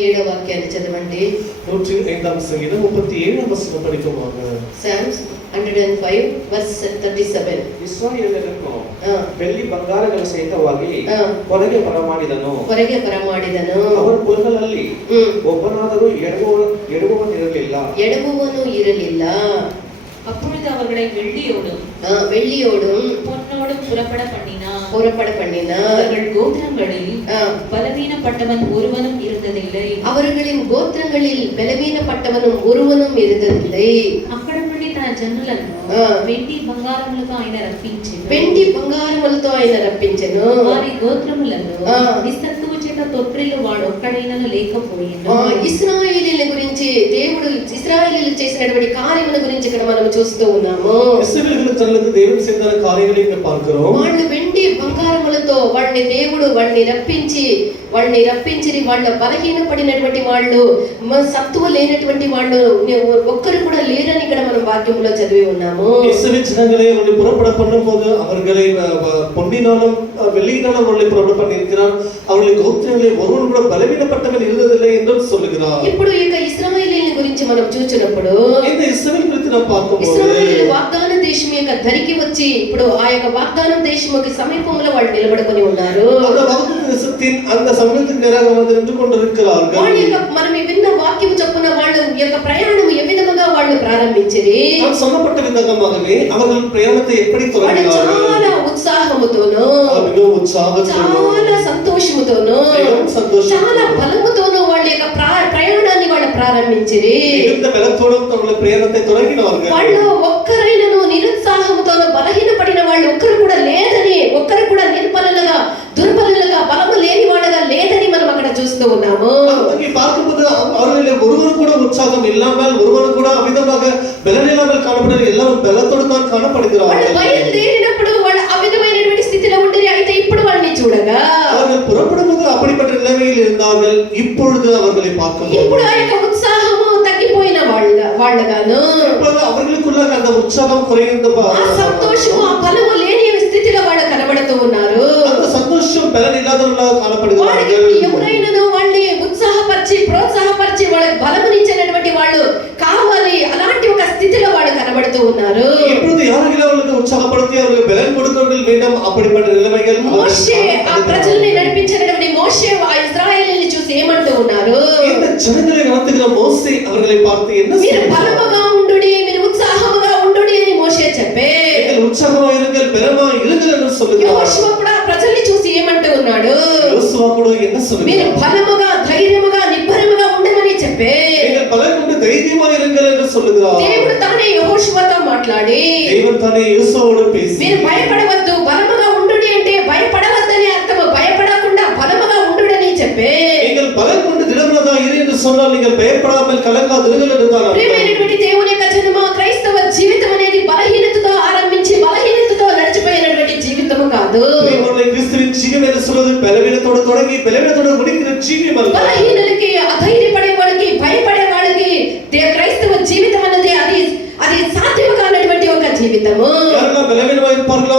37వ వాక్యాన్ని చదవండి. 105వ సంగీతం 37వ వచనం படிக்கும்போது Psalms 105 verse 37. ಇಸ್ರಾಯೇಲರನ್ನು ಬೆಳ್ಳಿ ಬಂಗಾರಗಳ ಸಹಿತವಾಗಿ ಹೊರಗೆ ಬರಮಾಡಿದನು. ಅವರ ಕುಲಗಳಲ್ಲಿ ಒಬ್ಬನಾದರೂ ಎಡವುವವನಿರಲಿಲ್ಲ. அப்பொழுது அவர்களை வெள்ளியோடும் பொன்னோடும் புறப்பட பண்ணினார். அவர்கள் கோத்திரங்களில் பலவீனப்பட்டவன் ஒருவனும் இருந்ததில்லை. அவர்களின் கோத்திரங்களில் பலவீனப்பட்டவனும் ஒருவனும் இருந்ததில்லை. అక్కడ నుండి తన జనులను వెండి బంగారములతో ఆయన రప్పించెను. వారి గోత్రములను నిస్సత్తువు చేత తొట్రిల్లు వాడు ఒక్కడైనను లేకపోయిండు. ఇశ్రాయేలీయుల గురించి దేవుడు ఇశ్రాయేలీయులు చేసినటువంటి కార్యముల గురించి ఇక్కడ మనం చూస్తూ ఉన్నాము. இஸ்ரவேலர்கள் தங்களுக்கு தேவன் செய்த காரியங்களை இங்க பார்க்கிறோம். వాళ్ళు వెండి బంగారములతో వాడిని రప్పించి వాళ్ళ బలహీనపడినటువంటి వాళ్ళు సత్తువ లేనటువంటి వాళ్ళు ఒక్కరు కూడా లేరని ఇక్కడ మనం వాక్యంలో చదివి ఉన్నాము. இஸ்ரவேல் ஜனங்களை அவர்களை புறப்பட பண்ணும்போது அவர்களை பொன்னினாலும் வெள்ளியினாலும் அவர்களை புறப்பட பண்ணியிருக்கிறார். அவர்களை கோத்திரங்களில் ஒருவன் கூட பலவீனப்பட்டவன் இருந்ததில்லை என்று சொல்லுகிறார். ఇప్పుడు ఇక ఇశ్రాయేలీయుల గురించి మనం చూచినప్పుడు இந்த இஸ்ரவேல் குறித்து நாம் பார்க்கும்போது ఇశ్రాయేలీయులు వాగ్దాన దేశం యొక్క ధరికి వచ్చి ఇప్పుడు ఆ యొక్క వాగ్దాన దేశముకి సమీపంలో వాళ్ళు నిలబడుకొని ఉన్నారు. அந்த வாగ్దాన தேசத்தின் அந்த సమీపத்துக்கு நேராக வந்து நின்று கொண்டிருக்கிறார்கள். మనం విన్న వాక్యం చొప్పున వాళ్ళు యొక్క ప్రయాణం ఏ విధంగా వాళ్ళు ప్రారంభించిరి. நாம் சொன்னப்பட்ட விதமாகவே அவர்கள் பிரயாணத்தை எப்படி தொடங்கினார்கள்? చాలా ఉత్సాహముతోను చాలా సంతోషముతోను చాలా బలముతోను వాళ్ళ యొక్క ప్రయాణాన్ని వాళ్ళు ప్రారంభించిరి. మిగుந்த బలతోను తమ ప్రయాణத்தை தொடங்கினார்கள். వాళ్ళు ఒక్కరైనను నిరుత్సాహముతోను బలహీనపడిన వాళ్ళు ఒక్కరు కూడా లేదని, ఒక్కరు కూడా దుర్బలులుగా బలము లేని వాళ్ళగా లేదని మనం అక్కడ చూస్తూ ఉన్నాము. அங்கே பார்க்கும்போது அவர்களிலே ஒருவர் கூட உற்சாகம் இல்லாமல், ஒருவர் கூட அவிதமாக பலனில்லாமல் காணப்படுகிற எல்லாரும் பலத்தோடு தான் காணப்படுகிறார்கள். బయలుదేరినప్పుడు వాళ్ళు అవిధమైనటువంటి స్థితిలో ఉండేది. అయితే ఇప్పుడు వాళ్ళని చూడగా அவர்கள் புறப்படும்போது அப்படிப்பட்ட நிலைமையில் இருந்தார்கள். இப்பொழுது அவர்களை பார்க்கும்போது ఇప్పుడు ఆ యొక్క ఉత్సాహము తగ్గిపోయిన వాళ్ళగాను அவர்களுக்குள்ள அந்த உற்சாகம் குறைந்த సంతోషము ఆ బలము లేని స్థితిలో వాళ్ళు కనబడుతూ ఉన్నారు. அந்த சந்தோஷம் பலன் இல்லாதவர்களாக காணப்படுகிறார்கள். ఎవరైనాను వాళ్ళని ఉత్సాహపరిచి ప్రోత్సాహపరిచి వాళ్ళకి బలమునిచ్చినటువంటి వాళ్ళు కావాలి అలాంటి ఒక స్థితిలో వాళ్ళు కనబడుతూ ఉన్నారు. இப்பொழுது யாரெல்லாம் அவர்களுக்கு உற்சாகப்படுத்தி அவர்களுக்கு பலன் கொடுக்கிறவர்கள் வேண்டும் அப்படிப்பட்ட நிலைமைகள். మోషే ఆ ప్రజల్ని నడిపించినటువంటి మోషే ఆ ఇశ్రాయేలీయులను చూసి ఏమంటూ ఉన్నారు? இந்த జనங்களை நடத்துகிற మోషే அவர்களை பார்த்து என்ன మీరు బలముగా ఉండుడి, మీరు ఉత్సాహముగా ఉండుడి అని మోషే చెప్పే. நீங்கள் உற்சாகமாக இருங்கள், பலமாக இருங்கள் என்று சொல்லுகிறார். యోషువ కూడా ప్రజల్ని చూసి ఏమంటూ ఉన్నాడు? యోషువ కూడా என்ன சொல்லுகிறார்? మీరు బలముగా ధైర్యముగా నిబ్బరముగా ఉండమని చెప్పే. நீங்கள் பலம் கொண்டு தைரியமாக இருங்கள் என்று சொல்லுகிறார். దేవుడు తానే యెహోషువతో మాట్లాడి దేవుడు తానే యోషువతో பேசி మీరు భయపడవద్దు, బలముగా ఉండుడి అంటే భయపడవద్దని అర్థం. భయపడకుండా బలముగా ఉండుడని చెప్పే. நீங்கள் பலம் கொண்டு திடமாக இரு என்று சொன்னால் நீங்கள் பயப்படாமல் கலங்காதிருங்கள் என்று தான். ప్రియమైనటువంటి దేవుని యొక్క జనమా, క్రైస్తవ జీవితం అనేది బలహీనతతో ఆరంభించి బలహీనతతో నడిచిపోయినటువంటి జీవితం కాదు. దేవుని క్రీస్తువిன் జీవితం என்று சொல்வது బలహీనతోడు தொடங்கி బలహీనతోడు முடிக்கிற జీవితం அல்ல. బలహీనులకి, అధైర్యపడే వాళ్ళకి, భయపడే వాళ్ళకి క్రైస్తవ జీవితం అనేది అది సాధ్యం కానటువంటి ఒక జీవితము. யாரெல்லாம் பலவீனமாக இருப்பார்களோ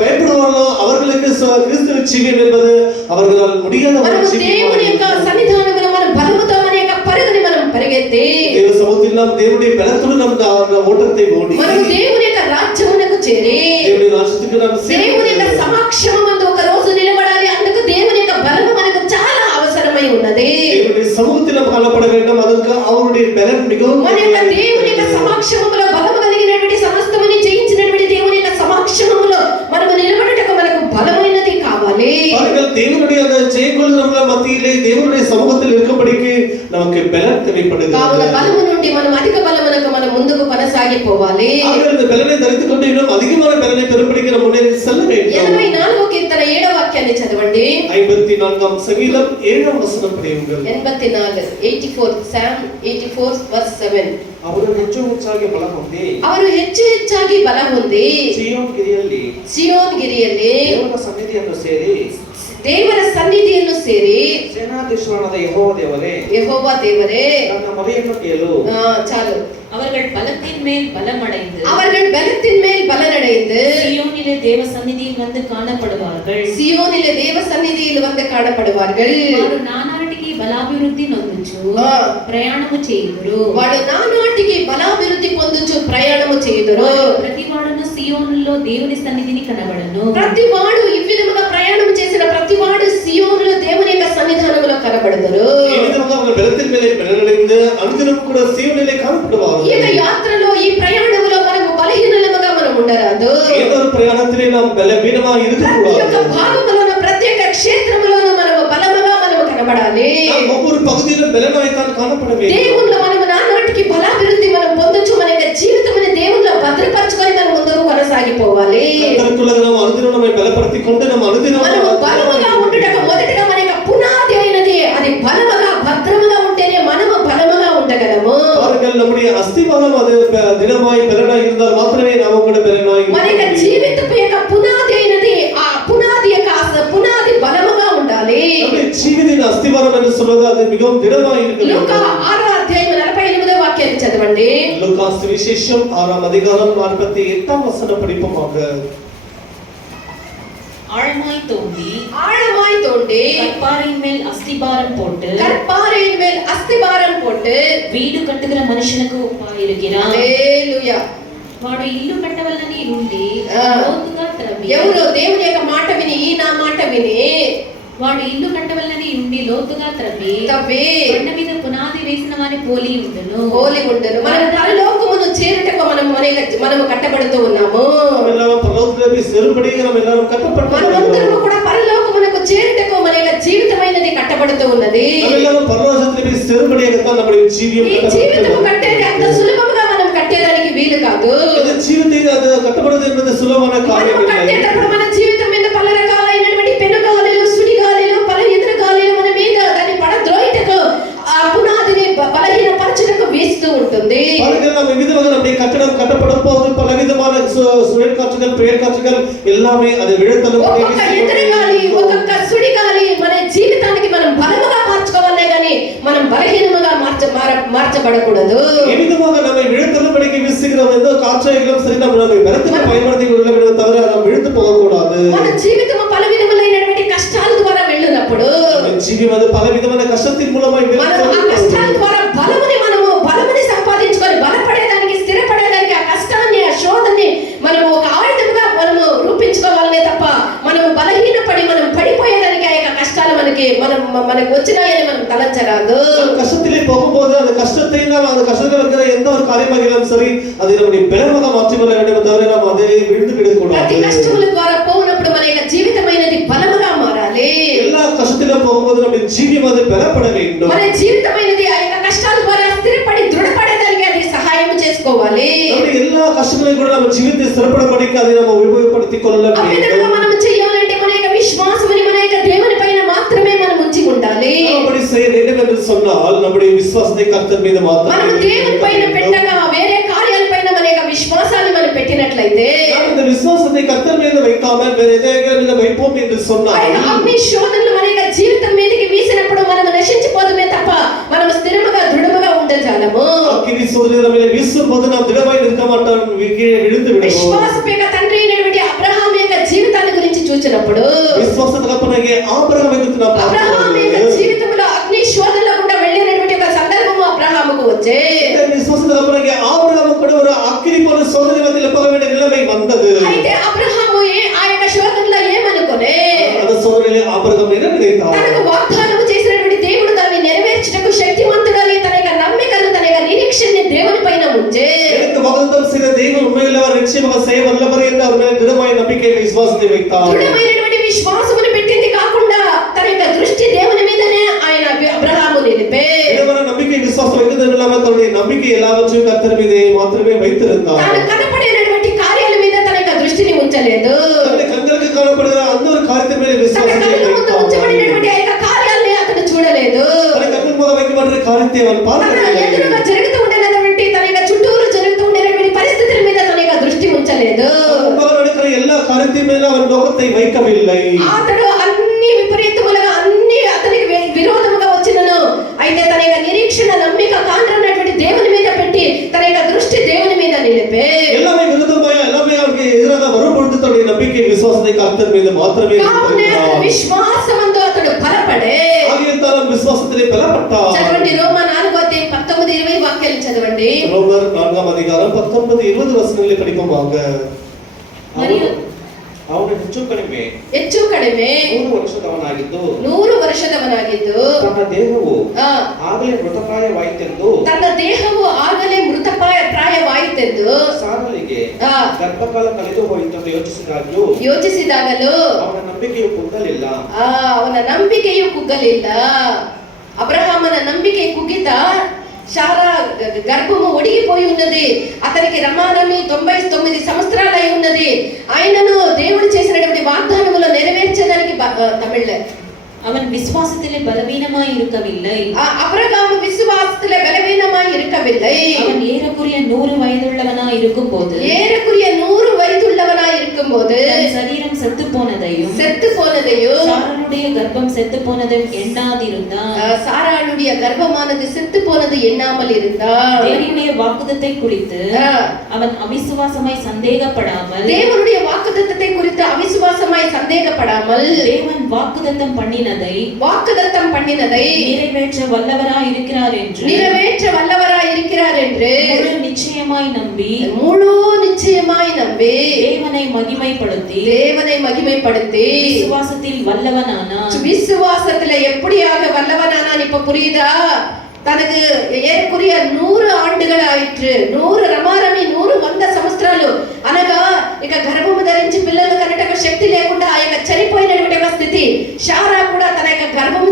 பயப்படுவார்களோ அவர்களுக்கு கிறிஸ்துவின் ஜீவியம் என்பது அவர்களால் முடியாத ஒரு ஜீவியம். దేవుని యొక్క సన్నిధానములో మనం బలముతో అనేక పరుగుని మనం పరిగెత్తి దేవ సముద్రത്തിൽ நாம் దేవుని బలతోడు நம்ம ఓటத்தை ఓడి మనం దేవుని యొక్క రాజ్యమునకు చేరి దేవుని రాజ్యத்துக்கு நாம் దేవుని యొక్క సమక్షమమందు ఒక రోజు నిలబడాలి. అందుకు దేవుని యొక్క బలము మనకు చాలా అవసరమై ఉన్నది. దేవుని సముద్రத்தில் நாம் காணப்பட வேண்டும். அதற்கு அவருடைய பலம் மிகவும் మన యొక్క దేవుని యొక్క సమక్షమములో బలము కలిగినటువంటి సమస్తముని జయించినటువంటి దేవుని యొక్క సమక్షమములో మనము నిలబడటకు మనకు బలమైనది కావాలి. அவர்கள் தேவனுடைய அந்த ஜெயங்கொள் நம்ம மத்தியிலே தேவனுடைய சமூகத்தில் இருக்கும்படிக்கு நமக்கு பலம் தேவைப்படுகிறது. కావున బలము నుండి మనం అధిక బలమునకు మనం ముందుకు కొనసాగిపోవాలి. அவர்கள் பலனை தரித்துக் கொண்டு இன்னும் அதிகமான பலனை பெறும்படிக்கு நாம் முன்னேறி செல்ல வேண்டும். 84వ కీర్తన 7వ వాక్యాన్ని చదవండి. 54వ సంగీతం 7వ వచనం படியுங்கள். 84 84 Psalm 84 verse 7. ಅವರು ಹೆಚ್ಚು ಹೆಚ್ಚಾಗಿ ಬಲ ಹೊಂದಿ ಬಲ ಹೊಂದಿ ಸಿಯೋನ್ ಗಿರಿಯಲ್ಲಿ ದೇವರ ಸನ್ನಿಧಿಯನ್ನು ಸೇರಿ ಸೇನಾಧೀಶ್ವರನಾದ ಯೆಹೋವ ದೇವರೇ ನನ್ನ ಮೊರೆಯನ್ನು ಕೇಳು. ಚಾಲು. அவர்கள் பலத்தின் மேல் பலமடைந்து சியோனிலே தேவ சந்நிதியில் வந்து காணப்படுவார்கள். வாరు నానాటికి బలాభివృద్ధి నొందుచు ఆ. ప్రయాణము చేయుదురు. వాళ్ళు నానాటికి బలాభివృద్ధి పొందుచు ప్రయాణము చేయుదురు. ప్రతి వాడును సియోనులో దేవుని సన్నిధిని కనబడను. ప్రతి వాడు ఈ విధముగా ప్రయాణం చేసిన ప్రతి వాడు సియోనులో దేవుని యొక్క సన్నిధానములో కనబడతారు. ಈ ವಿಧವಾಗಿ ಅವರ ಬೆಳಕಿನ ಮೇಲೆ ಬೆಳಗಳಿಂದ ಅನುದಿನವೂ ಕೂಡ ಸೀಯೋನಿನಲ್ಲಿ ಕಾಣப்படுವರು. ఈ యొక్క యాత్రలో ఈ ప్రయాణములో మనము బలహీనలుగా మనం ఉండరాదు. ఏదో ప్రయాణத்திலே நாம் బలహీనமாக ప్రతి ఒక్క இருக்கக்கூடாது. భాగములోను ప్రత్యేక క్షేత్రములోను మనము బలముగా మనము కనబడాలి. நாம் ஒவ்வொரு பகுதியிலும் பலனாய்த்தான் காணப்பட வேண்டும். దేవునిలో మనము నానాటికి బలాభివృద్ధి మనం పొందొచ్చు. మన యొక్క జీవితముని దేవునిలో భద్రపరచుకొని మనం ముందుకు కొనసాగిపోవాలి. కర్తరుకులకు நாம் అనుదినం நம்மை బలపర్తికొంటూ நம்ம అనుదినం మనము బలముగా ఉండుటకు మొదటగా మన యొక్క పునాది అయినది అది బలముగా భద్రముగా ఉంటేనే మనము బలముగా ఉండగలము. பாருங்கள் நம்முடைய அஸ்திவாரம் அது திடமாய் பலனாய் இருந்தால் மாத்திரமே நாம் கூட பலனாய் మన యొక్క జీవితపు యొక్క పునాది అయినది ఆ పునాది యొక్క పునాది బలముగా ఉండాలి. நம்முடைய ஜீவிதின் அஸ்திவாரம் என்று சொல்வது அது மிகவும் திடமாய் இருக்க లూకా வேண்டும். 6వ అధ్యాయం 48వ వాక్యాన్ని చదవండి. லூக்கா சுவிசேஷம் 6ஆம் அதிகாரம் 48ஆம் வசனம் படிப்போமாக. ஆழமாய் தோண்டி ஆழமாய் தோண்டி கற்பாறையின் மேல் அஸ்திபாரம் போட்டு கற்பாறையின் மேல் அஸ்திபாரம் போட்டு வீடு கட்டுகிற மனுஷனுக்கு ஒப்பாயிருக்கிறான். హల్లెలూయా. వాడు ఇల్లు కట్టవలనని నుండి ఆ. లోతుగా త్రవ్వి ఎవరు దేవుని యొక్క మాట విని ఈ నా మాట విని వాడు ఇల్లు కట్టవలనని ఉండి లోతుగా త్రవ్వి తవ్వి కొండ మీద పునాది వేసిన వాని పోలి ఉండును. హోలి ఉండను. మనం పరలోకమును చేరుటకు మనము కట్టబడుతూ ఉన్నాము. நம்மெல்லாம் பரலோகத்திலே போய் சேரும்படியாக நாம் எல்லாரும் మనమందరము கட்டப்பட்டிருக்கிறோம். కూడా పరలోకమునకు చేరుటకు మన యొక్క జీవితమైనది కట్టబడుతూ ఉన్నది. நம்மெல்லாம் பரலோகத்திலே போய் சேரும்படியாக தான் நம்முடைய ஜீவியம் ఈ జీవితము கட்டப்பட்டிருக்கிறது. కట్టేది అంత సులభంగా మనం కట్టేదానికి వీలు కాదు. இந்த ஜீவித்தை அது கட்டப்படுவது என்பது சுலபமான మనము காரியம் இல்லை. కట్టేటప్పుడు మన జీవితం మీద పలు రకాలైనటువంటి పెనుగాలులు సుడిగాలులు పలు ఎదురుగాలులు మన మీద దాన్ని పడద్రోయుటకు ఆ పునాదిని బలహీనపరచుటకు వీస్తూ ఉంటుంది. பாருங்கள் நாம் விதமாக நம்முடைய கட்டடம் கட்டப்படும் போது பலவிதமான சுழல் காற்றுகள் பெயர் காற்றுகள் எல்லாமே அதை விழுத்தலும் ఒక్కొక్క ఎదురుగాలి ఒక్కొక్క సుడిగాలి మన జీవితానికి మనం బలముగా మార్చుకోవాలే గాని మనం బలహీనముగా మార్చబడకూడదు. விதமாக நம்மை விழுத்தலும்படிக்கு வீசுகிற எந்த காற்றைகளும் சரி நம்ம பலத்துக்கு பயன்படுத்தி கொள்ள வேண்டும் தவிர நாம் விழுத்து போகக்கூடாது. మన జీవితము పలు విధములైనటువంటి కష్టాల ద్వారా వెళ్ళినప్పుడు జీవితం அது பலவிதமான கஷ்டத்தின் மூலமாய் మనం ఆ కష్టాల ద్వారా బలముని సంపాదించుకొని బలపడేదానికి స్థిరపడేదానికి ఆ కష్టాన్ని ఆ శోధనని మనము ఒక ఆయుధంగా మనము రూపించుకోవాలనే తప్ప మనము బలహీనపడి మనం పడిపోయేదానికి ఆ యొక్క కష్టాలు మనకు వచ్చినాయని మనం తలంచరాదు. கஷ்டத்திலே போகும்போது அந்த கஷ்டத்தை நாம் அந்த கஷ்டத்தில் இருக்கிற எந்த ஒரு காரியமாகிலும் சரி அதை நம்முடைய பலமாக மாற்றிக்கொள்ள வேண்டும் தவிர நாம் அதை விழுந்து ప్రతి விடக்கூடாது. కష్టముల ద్వారా పోయినప్పుడు మన యొక్క జీవితమైనది బలముగా మారాలి. எல்லா கஷ்டத்திலும் போகும்போது நம்முடைய ஜீவியம் அது பலப்பட வேண்டும். మన జీవితమైనది ఆ యొక్క కష్టాల ద్వారా స్థిరపడి దృఢపడేదానికి అది సహాయం చేసుకోవాలి. நம்முடைய எல்லா கஷ்டங்களையும் கூட நம்ம ஜீவித்தை சிறப்படபடிக்கு அதை நம்ம உபயோகப்படுத்திக் கொள்ள ఆ విధంగా வேண்டும். మనం చేయాలంటే మన యొక్క విశ్వాసముని మన యొక్క దేవుని పైన మాత్రమే మనం ఉంచి ఉండాలి. அப்படி செய்ய வேண்டும் என்று சொன்னால் நம்முடைய விசுவாசத்தை கர்த்தர் மீது మనం மாத்திரம் దేవుని పైన పెట్టగా వేరే కార్యాల పైన మన యొక్క విశ్వాసాన్ని మనం పెట్టినట్లయితే இந்த விசுவாசத்தை கர்த்தர் மீது வைக்காமல் வேற எதையாவது வைப்போம் என்று ఆయన சொன்னால் అగ్ని శోధనలు మన యొక్క జీవితం మీదకి వీసినప్పుడు మనం నశించిపోదుమే తప్ప మనం స్థిరముగా దృఢముగా ఉండజాలము. அக்கினி சோதனை நம்மை வீசும்போது நாம் திடமாய் நிற்க மாட்டோம், கீழே விழுந்து விடுவோம். విశ్వాసపు యొక్క తండ్రి అయినటువంటి అబ్రహాము యొక్క జీవితాన్ని గురించి చూసినప్పుడు విశ్వాస తలపనగే ఆబ్రహాము యొక్క అబ్రహాము యొక్క జీవితంలో అగ్ని శోధనలో గుండా వెళ్ళినటువంటి ఒక సందర్భము అబ్రహాముకు వచ్చే விசுவாச தகப்பனாகிய ஆபிரகாம் கூட ஒரு அக்கினி போன்ற சோதனை மத்தியில் போக வேண்டிய நிலைமை வந்தது. అయితే అబ్రహాము ఆ యొక్క శోధనలో ఏమనుకోనే அந்த சோதனையிலே ஆபிரகாம் என்ன நினைத்தார்? తనకు వాగ్దానం చేసినటువంటి దేవుడు దాన్ని నెరవేర్చుటకు శక్తిమంతుడని తన యొక్క నమ్మికను తన యొక్క నిరీక్షణని దేవుని పైన ఉంచే எனக்கு வாగ్దానం செய்த தேவன் உண்மையிலேயே நிச்சயமாக செய்ய வல்லவர் என்று அவர் மேல் திடமான நம்பிக்கை விசுவாசத்தை வைத்தார். దృఢమైనటువంటి విశ్వాసమును పెట్టింది కాకుండా తన యొక్క దృష్టి దేవుని మీదనే ఆయన అబ్రహాము నిలిపే திடமான நம்பிக்கை விசுவாசம் வைத்தது இல்லாமல் தன்னுடைய நம்பிக்கை எல்லாவற்றையும் கர்த்தர் மீது மாத்திரமே வைத்திருந்தார். తాను కనపడేటువంటి కార్యాల మీద తన యొక్క దృష్టిని ఉంచలేదు. தன்னுடைய கண்களுக்கு காணப்படுகிற அந்த ஒரு காரியத்தின் மேல் తన விசுவாசத்தை కళ్ళ ముందు வைத்தார். ఉంచబడినటువంటి ఆ యొక్క కార్యాలని అతను చూడలేదు. தன்னை கண்கள் மூலம் வைக்கப்பட்ட காரியத்தை அவன் తన பார்க்கவில்லை. ఎదురుగా జరుగుతూ ఉండేటువంటి తన యొక్క చుట్టూరు జరుగుతూ ఉండేటువంటి పరిస్థితుల మీద తన యొక్క దృష్టి ఉంచలేదు. முன்பாக நடக்கிற எல்லா காரியத்தின் மேல அவன் நோக்கத்தை வைக்கவில்லை. అతడు అన్ని విపరీతములుగా అన్ని అతనికి విరోధముగా వచ్చినను అయితే తన యొక్క నిరీక్షణ నమ్మిక కాండ్రన్నటువంటి దేవుని మీద పెట్టి తన యొక్క దృష్టి దేవుని మీద నిలిపే எல்லாமே விரோதமாய் எல்லாமே அவனுக்கு எதிராக வரும்பொழுது தன்னுடைய நம்பிக்கை விசுவாசத்தை கர்த்தர் மீது மாத்திரமே కావున வைத்திருந்தார். విశ్వాసమంతో అతడు బలపడే ஆகியால் தான் விசுவாசத்திலே బలపడ్డారు. చదవండి రోమా 4:19-20 వాక్యాలు చదవండి. ரோமர் 4ஆம் அதிகாரம் 19-20 வசனங்களை படிப்போமாக. మరియు ಅವನು ಹೆಚ್ಚು ಕಡಿಮೆ ಹೆಚ್ಚು ಕಡಿಮೆ 100 ವರ್ಷದವನಾಗಿದ್ದು 100 ವರ್ಷದವನಾಗಿದ್ದು ತನ್ನ ದೇಹವು ಆ, ಆಗಲೇ ಮೃತಪ್ರಾಯವಾಯಿತೆಂದು ತನ್ನ ದೇಹವು ಆಗಲೇ ಮೃತಪ್ರಾಯವಾಯಿತೆಂದು ಸಾರಲಿಗೆ ಆ, ಗರ್ಭಕಾಲ ಕಳೆದು ಹೋಯಿತೆಂದು ಯೋಚಿಸಿದಾಗಲೂ ಅವನ ನಂಬಿಕೆಯು ಕುಗ್ಗಲಿಲ್ಲ. ಅವನ ನಂಬಿಕೆಯು ಕುಗ್ಗಲಿಲ್ಲ. అబ్రహామున ನಂಬಿಕೆ కుగ్గిత శారా గర్భము ఒడిగిపోయి ఉన్నది. అతనికి రమారమి 99 సంవత్సరాలు అయి ఉన్నది. ఆయనను దేవుడు చేసినటువంటి వాగ్దానములు నెరవేర్చడానికి తమిళ్ల அவன் விசுவாசத்திலே பலவீனமாய் இருக்கவில்லை. அபிரகாம் விசுவாசத்திலே பலவீனமாய் இருக்கவில்லை. அவன் ஏறக்குறைய 100 வயதுள்ளவனாய் இருக்கும்போது தன் சரீரம் செத்து போனதையும் சாராளுடைய கர்ப்பம் செத்து போனதையும் எண்ணாதிருந்தான். சாராளுடைய கர்ப்பமானது செத்து போனது எண்ணாமல் இருந்தான். தேவனுடைய வாக்குத்தத்தை குறித்து அவன் அவிசுவாசமாய் சந்தேகப்படாமல் தேவனுடைய வாக்குத்தத்தை குறித்து அவிசுவாசமாய் சந்தேகப்படாமல் தேவன் வாக்குத்தத்தம் பண்ணினதை நிறைவேற்ற வல்லவராய் இருக்கிறார் என்று முழு நிச்சயமாய் நம்பி தேவனை மகிமைப்படுத்தி விசுவாசத்தில் வல்லவனானான். விசுவாசத்துல எப்படியாக வல்லவனானான் இப்ப புரியுதா? తనకు ఏర్కురియ 100 ఆండుగలు ఆయిట్రు. 100 రమారమి 100 వంద సంవత్సరాలు అనగా ఇక గర్భము ధరించి పిల్లలు కనటకు శక్తి లేకుండా ఆ యొక్క చనిపోయినటువంటి ఒక స్థితి. శారా కూడా తన యొక్క గర్భము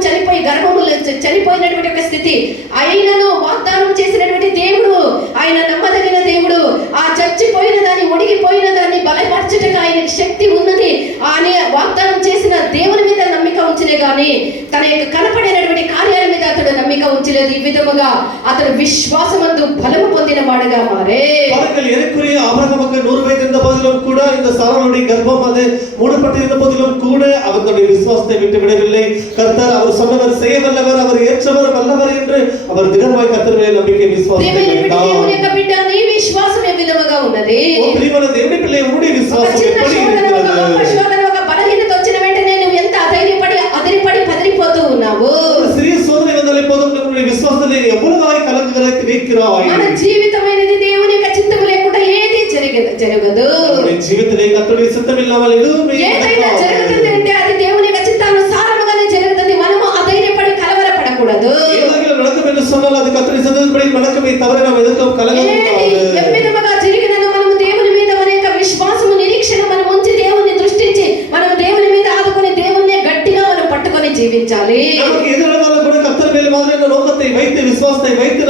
చనిపోయినటువంటి ఒక స్థితి. ఆయనను వాగ్దానం చేసినటువంటి దేవుడు, ఆయన నమ్మదగిన దేవుడు. ఆ చచ్చిపోయిన దాన్ని ఒడిగిపోయిన దాన్ని బలపరచుటకు ఆయనకి శక్తి ఉన్నది. ఆయన వాగ్దానం చేసిన దేవుని మీద నమ్మిక ఉంచలే గాని తన యొక్క కనపడినటువంటి కార్యాల మీద అతడు నమ్మిక ఉంచలేదు. ఈ విధముగా అతడు విశ్వాసమందు బలము పొందిన వాడుగా మారే. பாருங்கள், ஏறக்குறைய ஆபிரகாமுக்கு 100 வயது இருந்த போதிலும் கூட இந்த சாராளுடைய கர்ப்பம் அது மூடப்பட்டிருந்த போதிலும் கூட அவர் தன்னுடைய விசுவாசத்தை விட்டு விடவில்லை. கர்த்தர் அவர் சொன்னவர் செய்ய வல்லவர், அவர் ஏற்றவர் வல்லவர் என்று அவர் திடமாய் கர்த்தர் மேல் நம்பிக்கை விசுவாசத்தை வைத்தார். దేవుని యొక్క బిడ్డ నీ విశ్వాసం ఏ విధముగా ఉన్నది? ఓ ప్రియమైన దేవుని పిల్ల, ఉన్నుடைய విశ్వాసం எப்படி இருக்கிறது? ఒక బలహీనత వచ్చిన వెంటనే నువ్వు ఎంత అదిరిపడి పదిరిపోతూ ఉన్నావు. சிறிய சோதனை வந்தாலே போதும் நம்முடைய விசுவாசத்தை எவ்வளவாய் கலங்குகளை வைக்கிறாய். మన జీవితమైనది దేవుని యొక్క చిత్తము లేకుండా ఏది జరగదు. நம்முடைய జీవితంలో కర్తరుடைய చిత్తం ఇల్లాமல் ఎదుమే ఏదైనా జరుగుతుంది అంటే అది దేవుని యొక్క చిత్తానుసారముగానే జరుగుతుంది. మనము అధైర్యపడి కలవరపడకూడదు. ఏదైనా நடக்கும் என்று சொன்னால் அது கர்த்தருடைய சித்தத்தின்படி நடக்குமே தவிர நாம் எதற்கும் கலங்கக்கூடாது. ఏ విధముగా జరిగినను మనము దేవుని మీద మన యొక్క విశ్వాసము నిరీక్షణ మనం ఉంచి దేవుని దృష్టించి మనం దేవుని మీద ఆదుకొని దేవుని గట్టిగా మనం పట్టుకొని జీవించాలి. நமக்கு எதிரானாலும் கூட கர்த்தர் மேல் மாதிரியான நோக்கத்தை வைத்து விசுவாசத்தை வைத்து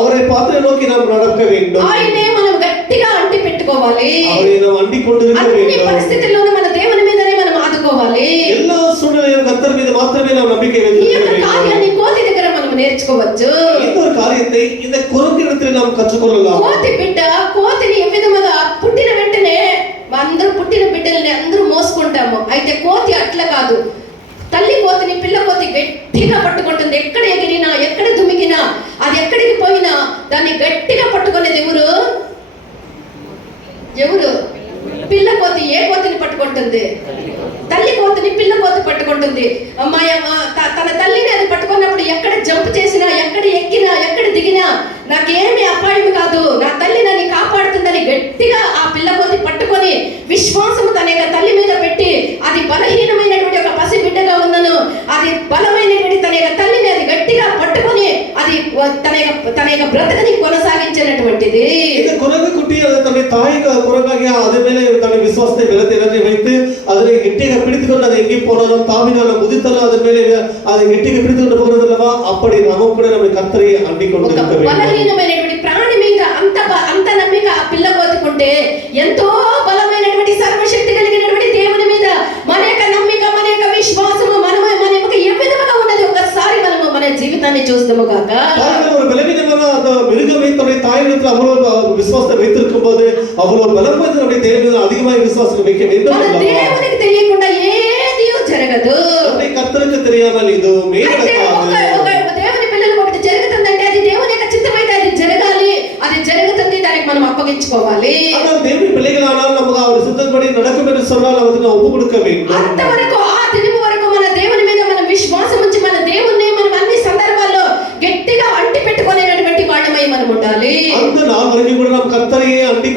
அவரை பார்த்து நோக்கி நாம் நடக்க வேண்டும். ఆయనే మనం గట్టిగా అంటి పెట్టుకోవాలి. அவரை நாம் அண்டிக் கொண்டிருக்க అన్ని வேண்டும். పరిస్థితుల్లోనూ మన దేవుని మీదనే మనం ఆదుకోవాలి. எல்லா சூழ்நிலையிலும் கர்த்தர் மீது மாத்திரமே நாம் நம்பிக்கை ఈ வைத்திருக்க యొక్క வேண்டும். కార్యాన్ని కోతి దగ్గర మనం నేర్చుకోవచ్చు. இந்த ஒரு காரியத்தை இந்த குரங்கிடத்தில் நாம் கற்றுக்கொள்ளலாம். కోతి బిడ్డ కోతిని ఏ విధముగా పుట్టిన వెంటనే అందరూ పుట్టిన బిడ్డల్ని అందరూ మోసుకుంటాము. అయితే కోతి అట్లా కాదు. తల్లి కోతిని పిల్ల కోతి గట్టిగా పట్టుకుంటుంది. ఎక్కడ ఎగిరినా ఎక్కడ దుమికినా అది ఎక్కడికి పోయినా దాన్ని గట్టిగా పట్టుకునేది ఎవరు? పిల్ల కోతి ఏ కోతిని పట్టుకుంటుంది? తల్లి కోతిని పిల్ల కోతి పట్టుకుంటుంది. అమ్మాయి తన తల్లిని అది పట్టుకున్నప్పుడు ఎక్కడ జంప్ చేసినా ఎక్కడ ఎక్కినా ఎక్కడ దిగినా నాకేమీ అపాయం కాదు, నా తల్లి నన్ను కాపాడుతుందని గట్టిగా ఆ పిల్ల కోతి పట్టుకొని విశ్వాసము తన యొక్క తల్లి మీద పెట్టి అది బలహీనమైనటువంటి ఒక పసి బిడ్డగా ఉన్నను అది బలమైనటువంటి తన యొక్క తల్లిని అది గట్టిగా పట్టుకొని అది తన యొక్క బ్రతకని కొనసాగించినటువంటిది. இந்த குரங்கு குட்டி அது தன்னுடைய தாய் குரங்காகிய அது மேலே தன்னுடைய விசுவாசத்தை பலத்தை வைத்து அதனை கெட்டியாக பிடித்துக்கொண்டு அதை எங்கே போனாலும் தாவினாலும் குதித்தாலும் அதன் மேலே அதை கெட்டியாக பிடித்துக்கொண்டு போகிறது அல்லவா? அப்படி நாம் கூட நம்முடைய கர்த்தரை அண்டிக் கொண்டு இருக்க வேண்டும். బలహీనమైనటువంటి ప్రాణి మీద అంత నమ్మిక ఆ పిల్ల కోతుకుంటే ఎంతో బలమైనటువంటి సర్వశక్తి కలిగినటువంటి దేవుని మీద మన యొక్క నమ్మిక మన యొక్క విశ్వాసము మన యొక్క ఏ విధముగా ఉన్నది ఒకసారి మనము మన జీవితాన్ని చూస్తాము కాక. ஒரு பலவீனமான அந்த மிருகமே தன்னுடைய தாயிடத்தில் அவ்வளவு விசுவாசத்தை வைத்திருக்கும் போது அவ்வளவு பலம் வாய்ந்த நம்முடைய தேவனில் அதிகமாக விசுவாசத்தை வைக்க வேண்டும். దేవునికి తెలియకుండా ఏది జరగదు. நம்முடைய கர்த்தருக்கு தெரியாமல் எதுவுமே நடக்காது. దేవుని పిల్లలకు ఒకటి జరుగుతుందంటే అది దేవుని యొక్క చిత్తమైతే అది జరగాలి, అది జరుగుతుంది, దానికి మనం అప్పగించుకోవాలి. ஆனால் தேவனுடைய பிள்ளைகளானால் நமக்கு அவர் சித்தப்படி நடக்கும் என்று சொன்னால் அவருக்கு ஒப்பு கொடுக்க வேண்டும். అంతవరకు ఆ దినము వరకు మన దేవుని మీద మనం విశ్వాసం ఉంచి మన దేవుణ్ణి మనం అన్ని సందర్భాల్లో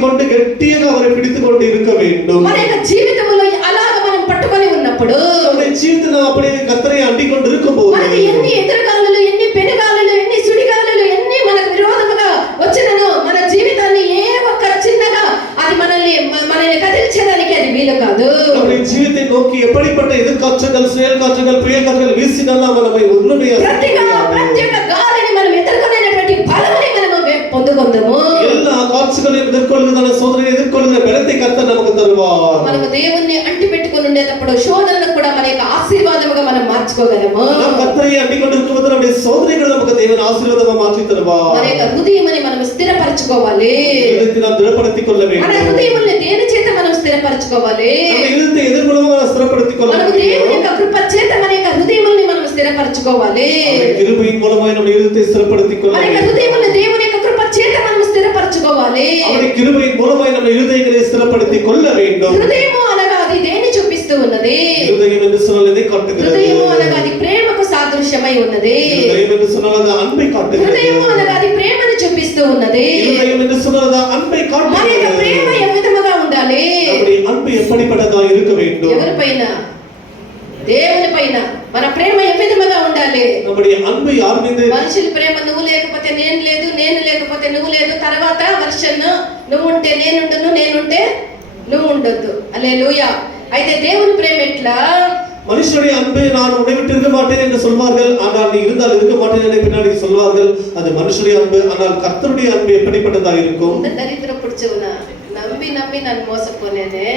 పట్టుకొని గట్టిగా అవரை పిడితుకొని இருக்க வேண்டும். మన యొక్క జీవితంలో అలాగ మనం పట్టుకొని ఉన్నప్పుడు நம்முடைய జీవితంలో அப்படியே கர்த்தரை அண்டிக்கொண்டு இருக்கும்போது మనకి ఎన్ని ఎదురుగాలులు ఎన్ని పెనుగాలులు ఎన్ని సుడిగాలులు ఎన్ని మనకు విరోధముగా వచ్చినను మన జీవితాన్ని ఏ ఒక్క చిన్నగా అది మనల్ని కదిలించడానికి అది వీలు కాదు. நம்முடைய జీవితం நோக்கி எப்படிப்பட்ட எதிர்காற்றுகள் செயல் காற்றுகள் புயல் காற்றுகள் வீசினாலும் நம்மை ஒண்ணுமே ప్రతి ఒక్క గాలిని మనం ఎదుర్కొనేటువంటి బలముని మనము పొందుకుందాము. எல்லா காற்றுகளையும் எதிர்கொள்ளுகிற சோதனையை எதிர்கொள்ளுகிற பலத்தை கர்த்தர் நமக்கு தருவார். మనము దేవుణ్ణి అంటి పెట్టుకొని ఉండేటప్పుడు శోధనను కూడా మన యొక్క ఆశీర్వాదముగా మనం మార్చుకోగలము. நாம் கர்த்தரை அண்டிக்கொண்டு இருக்கும்போது நம்முடைய சோதனைகளை நமக்கு தேவன் ஆசீர்வாதமா மாற்றி தருவார். మన యొక్క హృదయముని మనం స్థిరపరచుకోవాలి. இதற்கு நாம் திடப்படுத்திக் கொள்ள మన வேண்டும். హృదయముని దేని చేత మనం స్థిరపరచుకోవాలి? நம்ம இதயத்தை எதன் மூலமா நாம் ஸ்திரப்படுத்திக் கொள்ள మనము దేవుని యొక్క కృప చేత మన యొక్క హృదయముని మనం స్థిరపరచుకోవాలి. கிருபையின் மூலமா நம்முடைய இதயத்தை ஸ்திரப்படுத்திக் கொள்ள మన యొక్క வேண்டும். హృదయముని దేవుని యొక్క కృప చేత మనం స్థిరపరచుకోవాలి. அவருடைய கிருபையின் மூலமா நம்ம இதயங்களை ஸ்திரப்படுத்திக் கொள்ள வேண்டும். హృదయము అనగా అది దేని చూపిస్తూ ఉన్నది? இருதயம் என்று சொன்னால் எதை காட்டுகிறது? హృదయము అనగా అది ప్రేమకు సాదృశ్యమై ఉన్నది. இருதயம் என்று சொன்னால் அது அன்பை காட்டுகிறது. హృదయము అనగా అది ప్రేమను చూపిస్తూ ఉన్నది. இருதயம் என்று சொன்னால் அது அன்பை మన యొక్క காட்டுகிறது. ప్రేమ ఏ విధముగా ఉండాలి? நம்முடைய அன்பு எப்படிப்பட்டதா இருக்க வேண்டும்? ఎవరిపైన? దేవుని పైన మన ప్రేమ ఏ విధముగా ఉండాలి? நம்முடைய అன்பు யார் மீது? మనుషుల ప్రేమ నువ్వు లేకపోతే నేను లేదు, నేను లేకపోతే నువ్వు లేదు, తర్వాత వర్షన్ నువ్వు ఉంటే నేనుండును, నేనుంటే నువ్వు ఉండొద్దు. హల్లెలూయా. అయితే దేవుని ప్రేమ ఎట్లా? மனுஷனுடைய அன்பை நான் உன்னை விட்டு இருக்க மாட்டேன் என்று சொல்வார்கள், ஆனால் நீ இருந்தால் இருக்க மாட்டேன் என்று பின்னாடி சொல்வார்கள். அது மனுஷனுடைய அன்பு. ஆனால் கர்த்தருடைய அன்பு எப்படிப்பட்டதா இருக்கும்? இந்த தரித்திர பிடிச்சவனா நம்பி நம்பி நான் மோசம் போனேனே,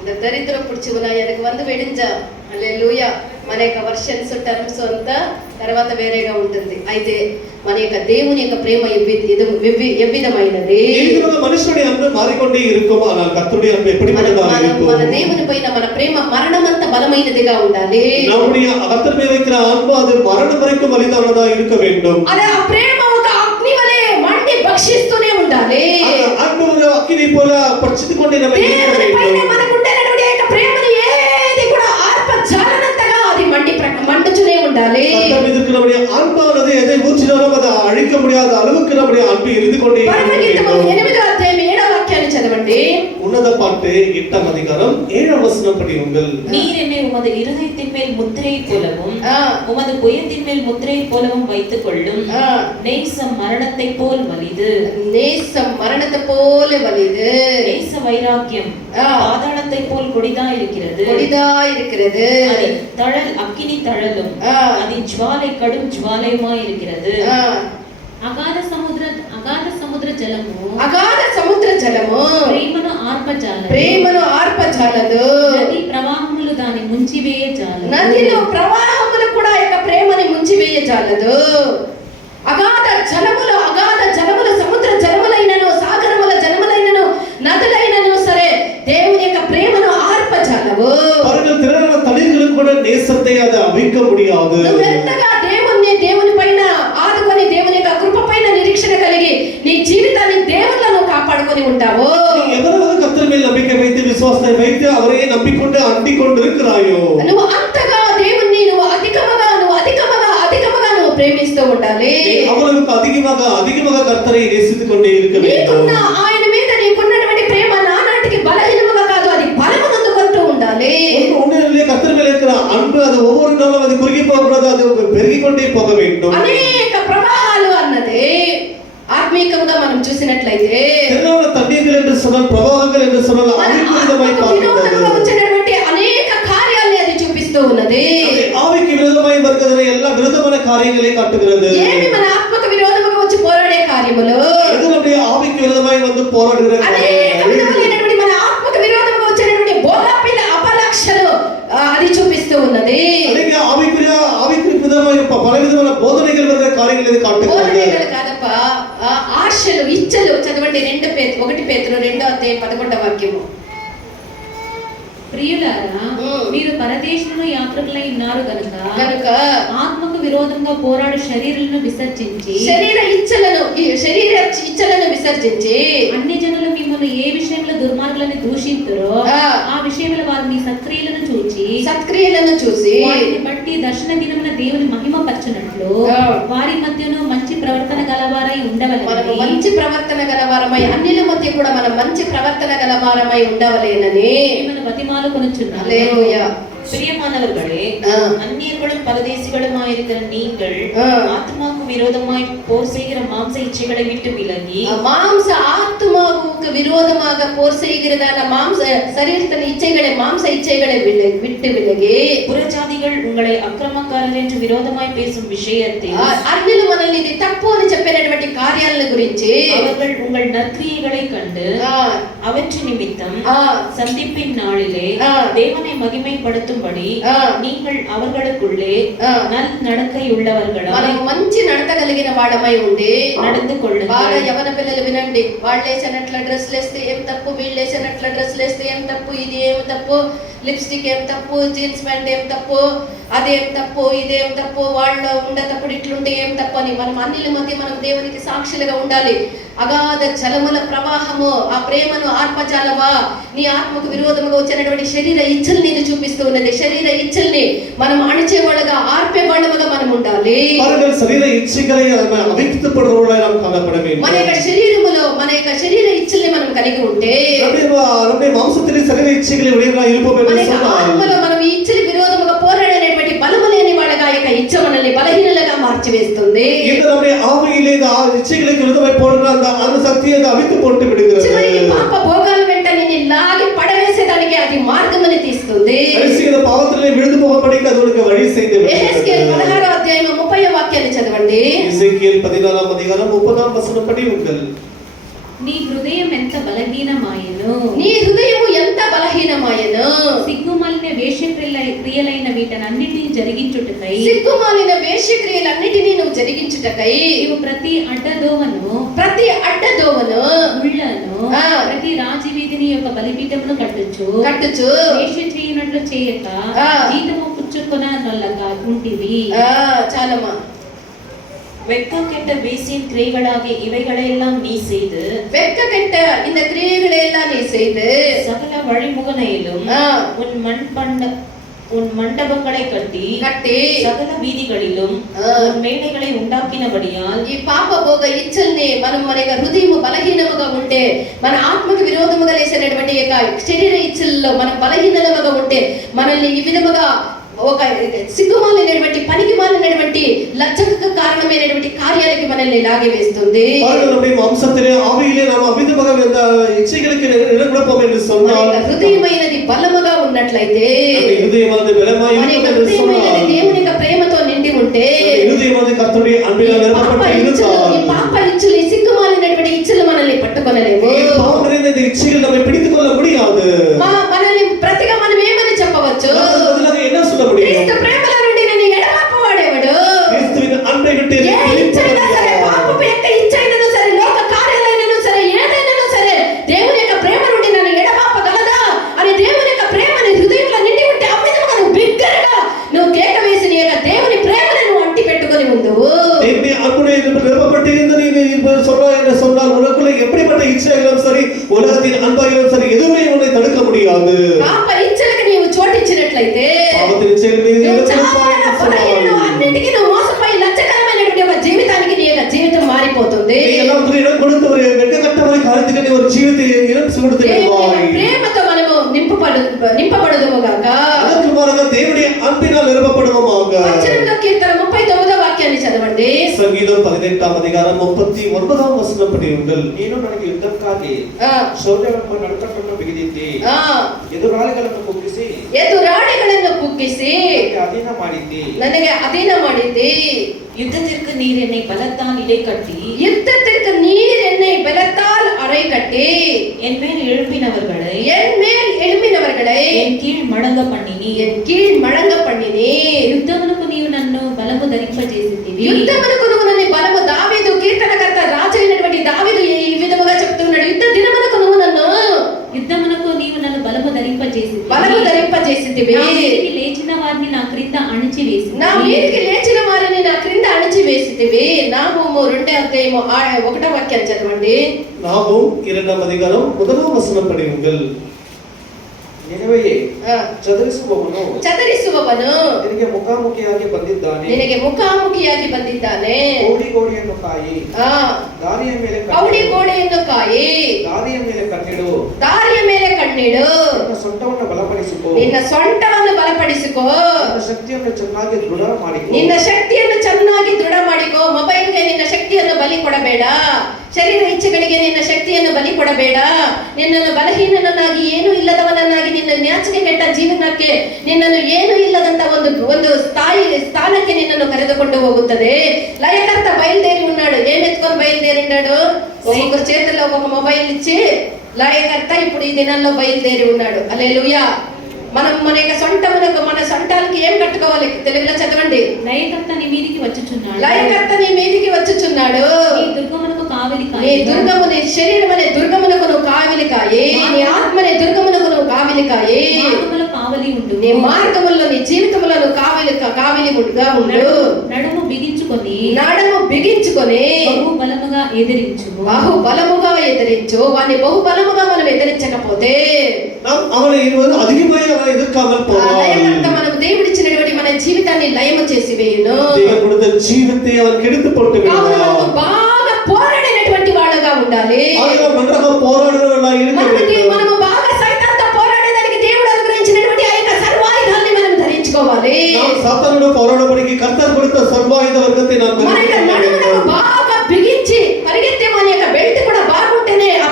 இந்த தரித்திரம் பிடிச்சவனா எனக்கு வந்து వెడించా. హల్లెలూయా. మన యొక్క వర్షన్స్ టర్మ్స్ అంతా తర్వాత వేరేగా ఉంటుంది. అయితే మన యొక్క దేవుని యొక్క ప్రేమ ఎవ్విధమైనది. మనుషుడి అன்பు మారికొండే இருக்கும். ஆனால் கர்த்தருடைய அன்பு எப்படிப்பட்டதா இருக்கும்? మన దేవుని పైన మన ప్రేమ మరణమంత బలమైనదిగా ఉండాలి. நம்முடைய கர்த்தர் மேல் வைக்கிற அன்பு அது மரணம் வரைக்கும் வலிதானதா இருக்க வேண்டும். అదే ఆ ప్రేమ ఒక అగ్ని వలె మండి భక్షిస్తూనే ఉండాలి. అగ్ని ஒரு అగ్ని போல பட்சித்துக்கொண்டே நம்ம இருக்க வேண்டும். పైన మనకు ఉండేటువంటి యొక్క ప్రేమని ఏది కూడా ఆర్పజాలనంతగా అది మండుచునే ఉండాలి. கர்த்தர் மீது நம்முடைய அன்பானது எதை ஊற்றினாலும் அதை அழிக்க முடியாத அளவுக்கு நம்முடைய அன்பு இருந்து கொண்டே இருக்க வேண்டும். 8వ అధ్యాయం 7వ వాక్యాన్ని చదవండి. உன்னத பாட்டு 8ஆம் அதிகாரம் 7ஆம் வசனம் படியுங்கள். நீர் என்னை உமது இருதயத்தின் மேல் முத்திரை போலவும் உமது புயத்தின் மேல் முத்திரை போலவும் வைத்துக் கொள்ளும். நேசம் மரணத்தை போல் வலிது, நேசம் மரணத்தை போல வலிது. நேச வைராக்கியம் பாதாளத்தை போல் கொடிதா இருக்கிறது, கொடிதா இருக்கிறது. அதின் தழல் அக்கினி தழலும் அதின் ஜுவாலை கடும் ஜுவாலையுமாய் இருக்கிறது. అగాధ సముద్ర జలము, అగాధ సముద్ర జలము ప్రేమను ఆర్పజాలదు. నది ప్రవాహములు దాని ముంచివేయజాలదు. నదిలో ప్రవాహములు కూడా యొక్క ప్రేమని ముంచివేయజాలదు. అగాధ జలములు సముద్ర జలములైనను సాగరముల జలములైనను నదులైనను సరే దేవుని యొక్క ప్రేమను ఆర్పజాలవు. பாருங்கள், திரளான தண்ணீர்களுக்கு கூட நேசத்தை அதை அவிக்க முடியாது. నువ్వెంతగా దేవుని పైన ఆదుకొని దేవుని యొక్క కృప పైన నిరీక్షణ కలిగి నీ జీవితాన్ని దేవుళ్ళను కాపాడుకొని ఉంటావో, எவ்வளவு கர்த்தர் மேல் நம்பிக்கை வைத்து விசுவாசத்தை வைத்து அவரையே நம்பிக்கொண்டு அண்டிக் கொண்டிருக்கிறாயோ, నువ్వు అంతగా దేవుణ్ణి నువ్వు అధికముగా నువ్వు ప్రేమిస్తూ ఉండాలి. அவ்வளவுக்கு அதிகமாக கர்த்தரை நேசித்துக் கொண்டே இருக்க வேண்டும். ఆయన మీద నీకున్నటువంటి ప్రేమ నానాటికి బలహీనముగా కాదు, అది బలమునందుకుంటూ ఉండాలి. உன்னிலே கர்த்தர் மேல் இருக்கிற அன்பு அது ஒவ்வொரு நாளும் அது குறுகி போகக்கூடாது, அது பெருகிக் கொண்டே போக வேண்டும். అనేక ప్రవాహాలు అన్నది ఆత్మీయంగా మనం చూసినట్లయితే திரளான தண்ணீர்கள் என்று சொன்னால் பிரவாகங்கள் என்று சொன்னால் ஆவிக்கு விரோதமாய் వచ్చేటటువంటి అనేక కార్యాలను అది చూపిస్తూ ఉన్నది. ஆவிக்கு விரோதமாய் வருகிற எல்லா விரோதமான காரியங்களை காட்டுகிறது. ఏమి మన ఆత్మకు విరోధముగా వచ్చి పోరాడే కార్యములు, இது நம்முடைய ஆவிக்கு விரோதமாய் வந்து போராடுகிற అనేక విధములైనటువంటి మన ఆత్మకు విరోధముగా వచ్చేటటువంటి బోధపిల్ల అపలక్షలు అది చూపిస్తూ ఉన్నది. అలాగే ఆవికి విధమైన పల విధమైన బోధనలు வருகிற కార్యములు ఇది కాட்டுகிறது. బోధనలు కాదప్ప, ఆశలు ఇచ్చలు. చదవండి 1 పేతురు 2వ అధ్యాయం 11వ వాక్యము. ప్రియులారా, మీరు పరదేశంలో యాత్రికులై ఉన్నారు గనుక ఆత్మకు విరోధంగా పోరాడు శరీరాలను విసర్జించి శరీర ఇచ్చలను విసర్జించి అన్ని జనులు మిమ్మల్ని ఏ విషయంలో దుర్మార్గులని దూషింతురో ఆ విషయంలో వారు మీ సత్క్రియలను చూసి వారిని బట్టి దర్శన దినమున దేవుని మహిమ పరచునట్లు వారి మధ్యను మంచి ప్రవర్తన గలవారై ఉండవలెనని మంచి ప్రవర్తన గలవారమై అన్యుల మధ్య కూడా మనం మంచి ప్రవర్తన గలవారమై ఉండవలేనని మిమ్మల్ని బతిమాలుకొనుచున్నాను. హల్లెలూయా. பிரியமானவர்களே, அந்நியர்களும் பரதேசிகளுமாயிருக்கிற நீங்கள் ஆத்மாவுக்கு விரோதமாய் போர் செய்கிற மாம்ச இச்சைகளை விட்டு விலகி ஆத்மாவுக்கு விரோதமாக போர் செய்கிறதான சரீரத்தின் இச்சைகளை மாம்ச இச்சைகளை விட்டு விலகி புறஜாதிகள் உங்களை అక్రమకారులు என்று విరోధమాய் பேசும் விஷயத்தில் అన్యులు మనల్ని ఇది తప్పు అని చెప్పినటువంటి కార్యాల గురించి அவர்கள் உங்கள் நற்கிரியைகளை கண்டு அவற்றின் நிமித்தம் சந்திப்பின் நாளிலே தேவனை மகிமைப்படுத்தும்படி நீங்கள் அவர்களுக்குள்ளே நல் நடக்கை உள்ளவர்களாய் మనం మంచి నడత కలిగిన వాడమై ఉండి நடந்து கொள்ளுங்கள். బాగా యవన పిల్లలు వినండి. వాళ్ళు వేసినట్ల డ్రెస్లు వేస్తే ఏం తప్పు, వీళ్ళు వేసినట్ల డ్రెస్లు వేస్తే ఏం తప్పు, ఇది ఏం తప్పు, లిప్స్టిక్ ఏం తప్పు, జీన్స్ ప్యాంట్ ఏం తప్పు, అదేం తప్పు, ఇదేం తప్పు, వాళ్ళు ఉండేటప్పుడు ఇట్లుంటే ఏం తప్పు అని మనం అన్నిల మధ్య మనం దేవునికి సాక్షులుగా ఉండాలి. అగాధ చలముల ప్రవాహము ఆ ప్రేమను ఆర్పజాలవా నీ ఆత్మకు విరోధముగా వచ్చినటువంటి శరీర ఇచ్చలు నేను చూపిస్తూ ఉన్నది. శరీర ఇచ్చల్ని మనం అణిచేవాళ్ళగా ఆర్పేవాళ్ళముగా మనం ఉండాలి. శరీర ఇచ్చகளை అవిక్తపడువాళ్ళై நாம் காணப்பட வேண்டும். మన యొక్క శరీరములో మన యొక్క శరీర ఇచ్చల్ని మనం కలిగి ఉంటే நம்முடைய மாம்சத்திலே శరీర ఇచ్చகளை உடையவர்களாய் இருப்போம் என்று சொன்னால் ఆత్మలో మనం ఈ ఇచ్చల విరోధముగా పోరాడేటువంటి బలము లేని వాళ్ళగా యొక్క ఇచ్చ మనల్ని బలహీనలుగా మార్చివేస్తుంది. இந்த நம்முடைய ஆவியிலே இந்த இச்சைகளுக்கு விரோதமாய் போடுற அந்த சக்தியை அவித்து போட்டு விடுகிறது. చివరికి పాప భోగాల వెంట నిన్ను లాగి పడవేసేదానికి అది మార్గమని తీస్తుంది. పరిశుద్ధ పాపத்திலே విడుదల పోవడానికి అది ఒక వഴി செய்து விடுகிறது. ఎహెస్కేల్ 16వ అధ్యాయం 30వ వాక్యాన్ని చదవండి. ఎహెస్కేల్ 16వ అధ్యాయం 30వ వచనం పడి ఉండాలి. నీ హృదయం ఎంత బలహీనమాయెను, నీ హృదయము ఎంత బలహీనమాయెను, సిగ్గుమాలిన వేషక్రియలైన వీటన్నిటిని జరిగించుటకై నువ్వు జరిగించుటకై నీవు ప్రతి అడ్డదోవను ముళ్ళను ప్రతి రాజవీధిని యొక్క బలిపీఠమును కట్టుచు వేష చేయనట్లు చేయక జీతము పుచ్చుకొన నల్లగా ఉంటివి. చాలమ్మా. வெட்கக்கெட்ட வேசியின் கிரியைகளாகிய இவைகளையெல்லாம் நீ செய்து வெட்கக்கெட்ட இந்த கிரியைகளையெல்லாம் நீ செய்து சகல வழிமுகனையிலும் உன் மண்டபங்களை கட்டி సకల వీధిகளிலும் మేడகளை ఉండాకినబడియాల్ ఈ పాప భోగ ఇచ్చల్ని మనం మన యొక్క హృదయము బలహీనముగా ఉంటే మన ఆత్మకు విరోధముగా లేసినటువంటి యొక్క శరీర ఇచ్చల్లో మనం బలహీనముగా ఉంటే మనల్ని ఈ విధముగా ఒక సిగ్గుమాలినటువంటి పనికి మాలినటువంటి లజ్జకు కారణమైనటువంటి కార్యాలకి మనల్ని లాగి వేస్తుంది. நம்முடைய மாம்சத்திலே ஆவியிலே நாம் அவிதமாக இந்த இச்சைகளுக்கு இடம் கொடுப்போம் என்று சொன்னால் హృదయమైనది బలముగా ఉన్నట్లయితే హృదయమైనది బలమై హృదయమైనది దేవుని యొక్క ప్రేమతో నిండి ఉంటే హృదయమైనది కర్తృడి అన్బిలో నింపబడి இருந்தால் ఈ పాప ఇచ్చలు ఈ సిగ్గుమాలినటువంటి ఇచ్చలు మనల్ని పట్టుకొనలేవు. ఈ పాపమైన இந்த ఇచ్చைகள் நம்மை பிடித்துக் கொள்ள முடியாது. మనల్ని ప్రతిగా మనం ఏమని చెప్పవచ్చు? என்ன சொல்ல முடியும்? క్రీస్తు ప్రేమలో నుండి నేను ఎడబాపవాడెవడు? క్రీస్తువిన అన్బై విட்டு ఇచ్చైనా సరే పాపపు యొక్క ఇచ్చైనా సరే లోక కార్యాలైనా సరే ఏదైనా సరే దేవుని యొక్క ప్రేమ నుండి నన్ను ఎడబాపగలదా అని దేవుని యొక్క ప్రేమని హృదయంలో నిండి ఉంటే ఆ విధంగా నువ్వు బిగ్గరగా నువ్వు కేక వేసి నీ యొక్క దేవుని ప్రేమను నువ్వు అంటి పెట్టుకొని ఉందువు. దేవుని అన్నుడే நிரப்பப்பட்டிருந்த நீ சொல்றாய் என்று சொன்னால் உனக்குள்ள எப்படிப்பட்ட இச்சைகளும் சரி உலகத்தின் அன்பாகிலும் சரி எதுவுமே உன்னை தடுக்க முடியாது. పాప ఇచ్చలకు నీవు చోటిచ్చినట్లయితే పాపத்தின் ఇచ్చைகள் మీద అన్నిటికీ నువ్వు మోసపోయి లజ్జకరమైనటువంటి ఒక జీవితానికి నీ యొక్క జీవితం మారిపోతుంది. எல்லாத்துக்கும் இடம் கொடுத்து ஒரு வெட்கக்கட்டமான காரியத்துக்கு நீ ஒரு ஜீவித்தை இடம் கொடுத்து விடுவாய். ప్రేమతో మనము నింపబడదుము గాక. அதற்கு மாறாக தேவனுடைய அன்பினால் நிரப்பப்படுவோமாக. కీర్తన 39వ వాక్యాన్ని చదవండి. సంగీతం 18వ అధ్యాయం 39వ వచనం పడి ఉండాలి. ನೀನು ನನಗೆ ಯುದ್ಧಕ್ಕಾಗಿ ಶೌರ್ಯವನ್ನು ನಡುಕಟ್ಟನ್ನು ಬಿಗಿದಿದ್ದಿ, ಎದುರಾಳಿಗಳನ್ನು ಕುಗ್ಗಿಸಿ ನನಗೆ ಅಧೀನ ಮಾಡಿದ್ದಿ. யுத்தத்திற்கு நீர் என்னை பலத்தால் இடை கட்டி அறை கட்டி என் மேல் எழுப்பினவர்களை என் கீழ் மடங்க பண்ணினி యుద్ధమునకు నీవు నన్ను బలము ధరింపజేసితివి. యుద్ధమునకు నువ్వు నన్ను బలము దావీదు కీర్తనకర్త రాజు అయినటువంటి దావీదు ఈ విధముగా చెప్తున్నాడు. యుద్ధమునకు నీవు నన్ను బలము ధరింపజేసితివి. లేచిన వారిని నా క్రింద అణిచివేసి నా మీదకి లేచిన వారిని నా క్రింద అణిచివేసితివి. నాహూము 2:1 వాక్యం చదవండి. நாகும் 2 அதிகாரம் 1 வசனம் படியுங்கள். ನಿನವೆಯೇ ಚದರಿಸುವವನು ನಿನಗೆ ಮುಖಾಮುಖಿಯಾಗಿ ಬಂದಿದ್ದಾನೆ. ಕೌಡಿ ಗೋಡೆಯನ್ನು ಕಾಯಿ, ದಾರಿಯ ಮೇಲೆ ಕಣ್ಣಿಡು. ನಿನ್ನ ಸೊಂಟವನ್ನು ಬಲಪಡಿಸಿಕೋ, ನಿನ್ನ ಶಕ್ತಿಯನ್ನು ಚೆನ್ನಾಗಿ ದೃಢ ಮಾಡಿಕೋ. ಮೊಬೈಲ್ಗೆ ನಿನ್ನ ಶಕ್ತಿಯನ್ನು ಬಲಿ ಕೊಡಬೇಡ. ಶರೀರ ಇಚ್ಛೆಗಳಿಗೆ ನಿನ್ನ ಶಕ್ತಿಯನ್ನು ಬಲಿ ಕೊಡಬೇಡ. ನಿನ್ನನ್ನು ಬಲಹೀನನನ್ನಾಗಿ ಏನು ಇಲ್ಲದವನನ್ನಾಗಿ, ನಿನ್ನ ನ್ಯಾಚಿಕೆ ಕೆಟ್ಟ ಜೀವನಕ್ಕೆ, ನಿನ್ನನ್ನು ಏನು ಇಲ್ಲದಂತ ಒಂದು ಸ್ಥಾನಕ್ಕೆ ನಿನ್ನನ್ನು ಕರೆದುಕೊಂಡು ಹೋಗುತ್ತದೆ. లయకర్త బయలుదేరి ఉన్నాడు. ఏం ఎత్తుకొని బయలుదేరినాడు? ఒక్కొక్కరు చేతుల్లో ఒక్కొక్క మొబైల్ ఇచ్చి లయకర్త ఇప్పుడు ఈ దినాల్లో బయలుదేరి ఉన్నాడు. హల్లెలూయా. మనం మన యొక్క మన సొంటాలకి ఏం కట్టుకోవాలి? తెలుగులో చదవండి. లయకర్త నీ మీదికి వచ్చుచున్నాడు. నీ దుర్గమునకు కావలి కాయి. నీ దుర్గము, నీ శరీరం అనే దుర్గమునకు నువ్వు కావలి కాయి. నీ ఆత్మ అనే దుర్గమునకు నువ్వు కావలి కాయి. మార్గములో కావలి ఉండు. నీ మార్గములో, నీ జీవితంలో నువ్వు కావలిగా ఉండు. నడుము బిగించుకొని బహుబలముగా ఎదిరించు. వాని బహుబలముగా మనం ఎదిరించకపోతే அவனை அதிகமாய் அவனை எதிர்க்காமல் போவான். మనం దేవుడిచ్చినటువంటి మన జీవితాన్ని లయము చేసి వేయును. దేవుడు கொடுத்த జీవితాన్ని அவன் கெடுத்து போட்டு விடுவான். బాగా పోరాడినటువంటి వాళ్ళగా ఉండాలి. ఆయన మంత్రగా పోరాడేలా మనము బాగా సైతాన్తో పోరాడేదానికి దేవుడు అనుగ్రహించినటువంటి ఆ యొక్క సర్వాయుధాన్ని మనం ధరించుకోవాలి. సాతానుడు పోరాడడానికి కర్తర్ கொடுத்த సర్వాయుధ వర్గத்தை நாம் ధరించుకోవాలి. బాగా బిగించి పరిగెత్తే మన యొక్క బెల్ట్ కూడా బాగుంటేనే ఆ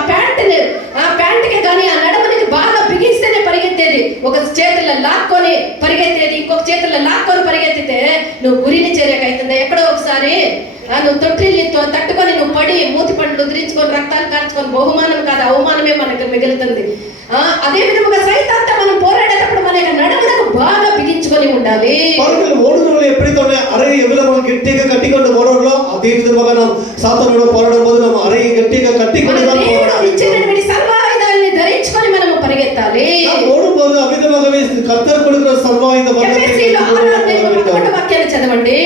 ప్యాంట్కి కానీ ఆ నడుమునికి బాగా బిగిస్తేనే పరిగెత్తేది. ఒక చేతుల్లో లాక్కొని పరిగెత్తేది, ఇంకొక చేతుల్లో లాక్కొని పరిగెత్తితే నువ్వు గురిని చేరేకైతుందా? ఎక్కడో ఒకసారి నువ్వు తొట్టిల్లితో తట్టుకొని నువ్వు పడి మూతి పండ్లు ఉదిరించుకొని రక్తాలు కార్చుకొని బహుమానం కాదు అవమానమే మనకు మిగులుతుంది. అదే విధముగా సైతాన్తో మనం పోరాడేటప్పుడు మన యొక్క నడుమునకు బాగా బిగించుకొని ఉండాలి. ఓడుదలు ఎప్పుడైతే అరై ఎవ్వరము గట్టిగా కట్టికొండు ఓడోలో అదే విధముగా మనం సాతానుడు పోరాడబోదు. మనం అరై గట్టిగా కట్టికొండు ఇచ్చినటువంటి సర్వాయుధాన్ని ధరించుకొని మనము పరిగెత్తాలి. ఓడుబోదు ఆ విధముగా కర్తర్ కొడుకున్న సర్వాయుధ ఎఫెసీయులు 6:11 వాక్యాన్ని చదవండి.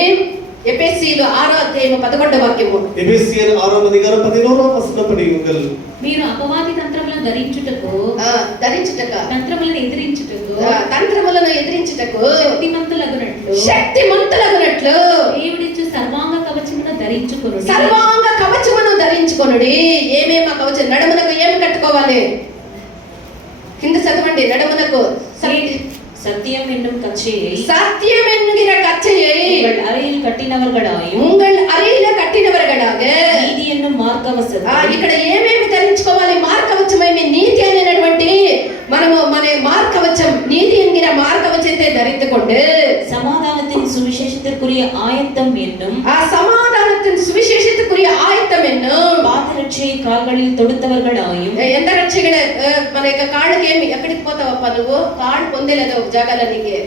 ఎఫెసీయులు 6:11 వాక్యము. ఎఫెసీయులు 6:11 వచనం పడియుంగల్. మీరు అపవాది తంత్రములను ధరించుటకు తంత్రములను ఎదిరించుటకు శక్తిమంతులగునట్లు దేవుడిచ్చు సర్వాంగ కవచమును ధరించుకొనుడి. ఏమేమి ఆ కవచం? నడుమునకు ఏమి కట్టుకోవాలి? కింద చదవండి. నడుమునకు சத்தியம் என்னும் கச்சையை சத்தியம் என்கிற கச்சையை உங்கள் அறையில் கட்டினவர்களாயும் நீதி என்னும் మార్గవసరం. ఇక్కడ ఏమేమి ధరించుకోవాలి? మార్గవచమేమి? నీతి అనేటువంటి మనము మన మార్గవచం, நீதி என்கிற మార్గవచத்தை ధరించుకొண்டு சமாதானத்தின் சுவிசேஷத்திற்குரிய ஆயத்தம் என்னும் சமாதானத்தின் சுவிசேஷத்துக்குரிய ஆயத்தம் என்னும் పాదరక్షై కాళ్ళகளில் తొడుతవర్గడాயும். ఎంత రక్షగడ మన యొక్క కాళ్ళకి ఏమి ఎక్కడికి పోతావప్ప నువ్వు? కాళ్ళు పొందేలేదు ఒక జాగాల. నీకే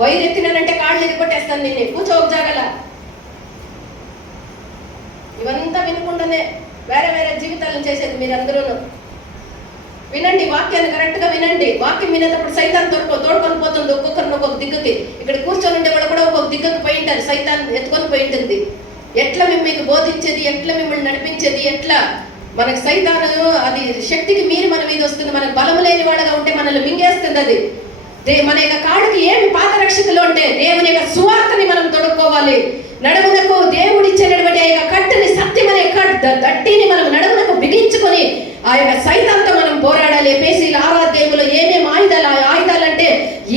వైర్ ఎత్తినానంటే కాళ్ళు ఎరిగొట్టేస్తాను నిన్ను. కూర్చో ఒక జాగాల. ఇవంతా వినకుండానే వేరే వేరే జీవితాలను చేసేది మీరందరూ. వినండి, వాక్యాన్ని కరెక్ట్ గా వినండి. వాక్యం వినేటప్పుడు సైతాన్ తోడుకొని పోతుంది ఒక్కొక్కరిని ఒక్కొక్క దిక్కుకి. ఇక్కడ కూర్చొని ఉండే వాళ్ళు కూడా ఒక్కొక్క దిక్కుకి పోయి ఉంటారు. సైతాన్ ఎత్తుకొని పోయి ఉంటుంది. ఎట్లా మీకు బోధించేది, ఎట్లా మిమ్మల్ని నడిపించేది, ఎట్లా మనకు సైతాను అది శక్తికి మీరి మన మీద వస్తుంది. మనకు బలము లేని వాడుగా ఉంటే మనల్ని మింగేస్తుంది. అది మన యొక్క కాళ్ళకి ఏమి పాదరక్షకులు అంటే దేవుని యొక్క సువార్తని మనం తొడుక్కోవాలి. నడుమునకు దేవుడిచ్చినటువంటి ఆ యొక్క కట్టుని, సత్యం అనే దట్టిని మనం నడుమునకు బిగించుకొని ఆ యొక్క సైతాన్తో మనం పోరాడాలి. ఎఫెసీయుల 6:11 ఏమేమి ఆయుధాలు అంటే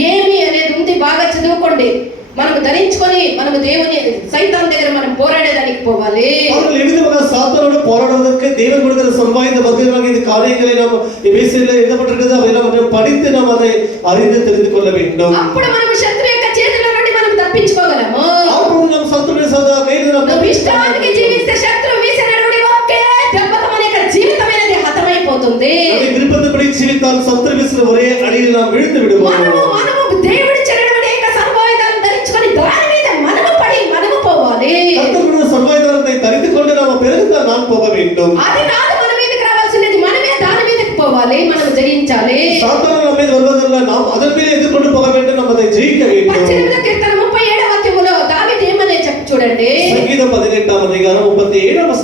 ఏమి అనేది ఉంది. బాగా చదువుకోండి. మనము ధరించుకొని మనము దేవుని సైతాన్ దగ్గర మనం పోరాడేదానికి పోవాలి. சாத்தானோடு போராடுவதற்கு தேவன் கொடுக்கிற சர்வாயுத வர்க்கமாக இந்த காரியங்களை நாம் எபேசியர்ல எழுதப்பட்டிருக்கிறது. அவை நாம் படித்து நாம் அதை அறிந்து தெரிந்து கொள்ள வேண்டும். అప్పుడు మనం శత్రువు యొక్క చేతుల నుండి మనం తప్పించుకోగలము. అప్పుడు మనం శత్రువుని కైలు మనం ఇష్టానికి జీవిస్తే శత్రువు వీసినటువంటి ఒకే దెబ్బకు మన యొక్క జీవితం అనేది హతమైపోతుంది. అది విరుపదపడి జీవితాలు శత్రువు వీసిన ఒరే అడిలో நாம் விழுந்து விடுவோம். మనము దేవుడి చెరడబడి యొక్క సర్వాయుధాన్ని ధరించుకొని దాని మీద మనము పడి మనము పోవాలి. కర్తరుడు సర్వాయుధాన్ని ధరించుకొని நாம் పెరుగుతా நாம் போக வேண்டும். అది కాదు మన మీదకి రావాల్సినది. మనమే దాని మీదకి పోవాలి. మనం జయించాలి. సాతాను మన మీద వరువదల్ల நாம் அதன் மீது எதிர்கொண்டு போக வேண்டும். நாம் அதை ஜெயிக்க வேண்டும்.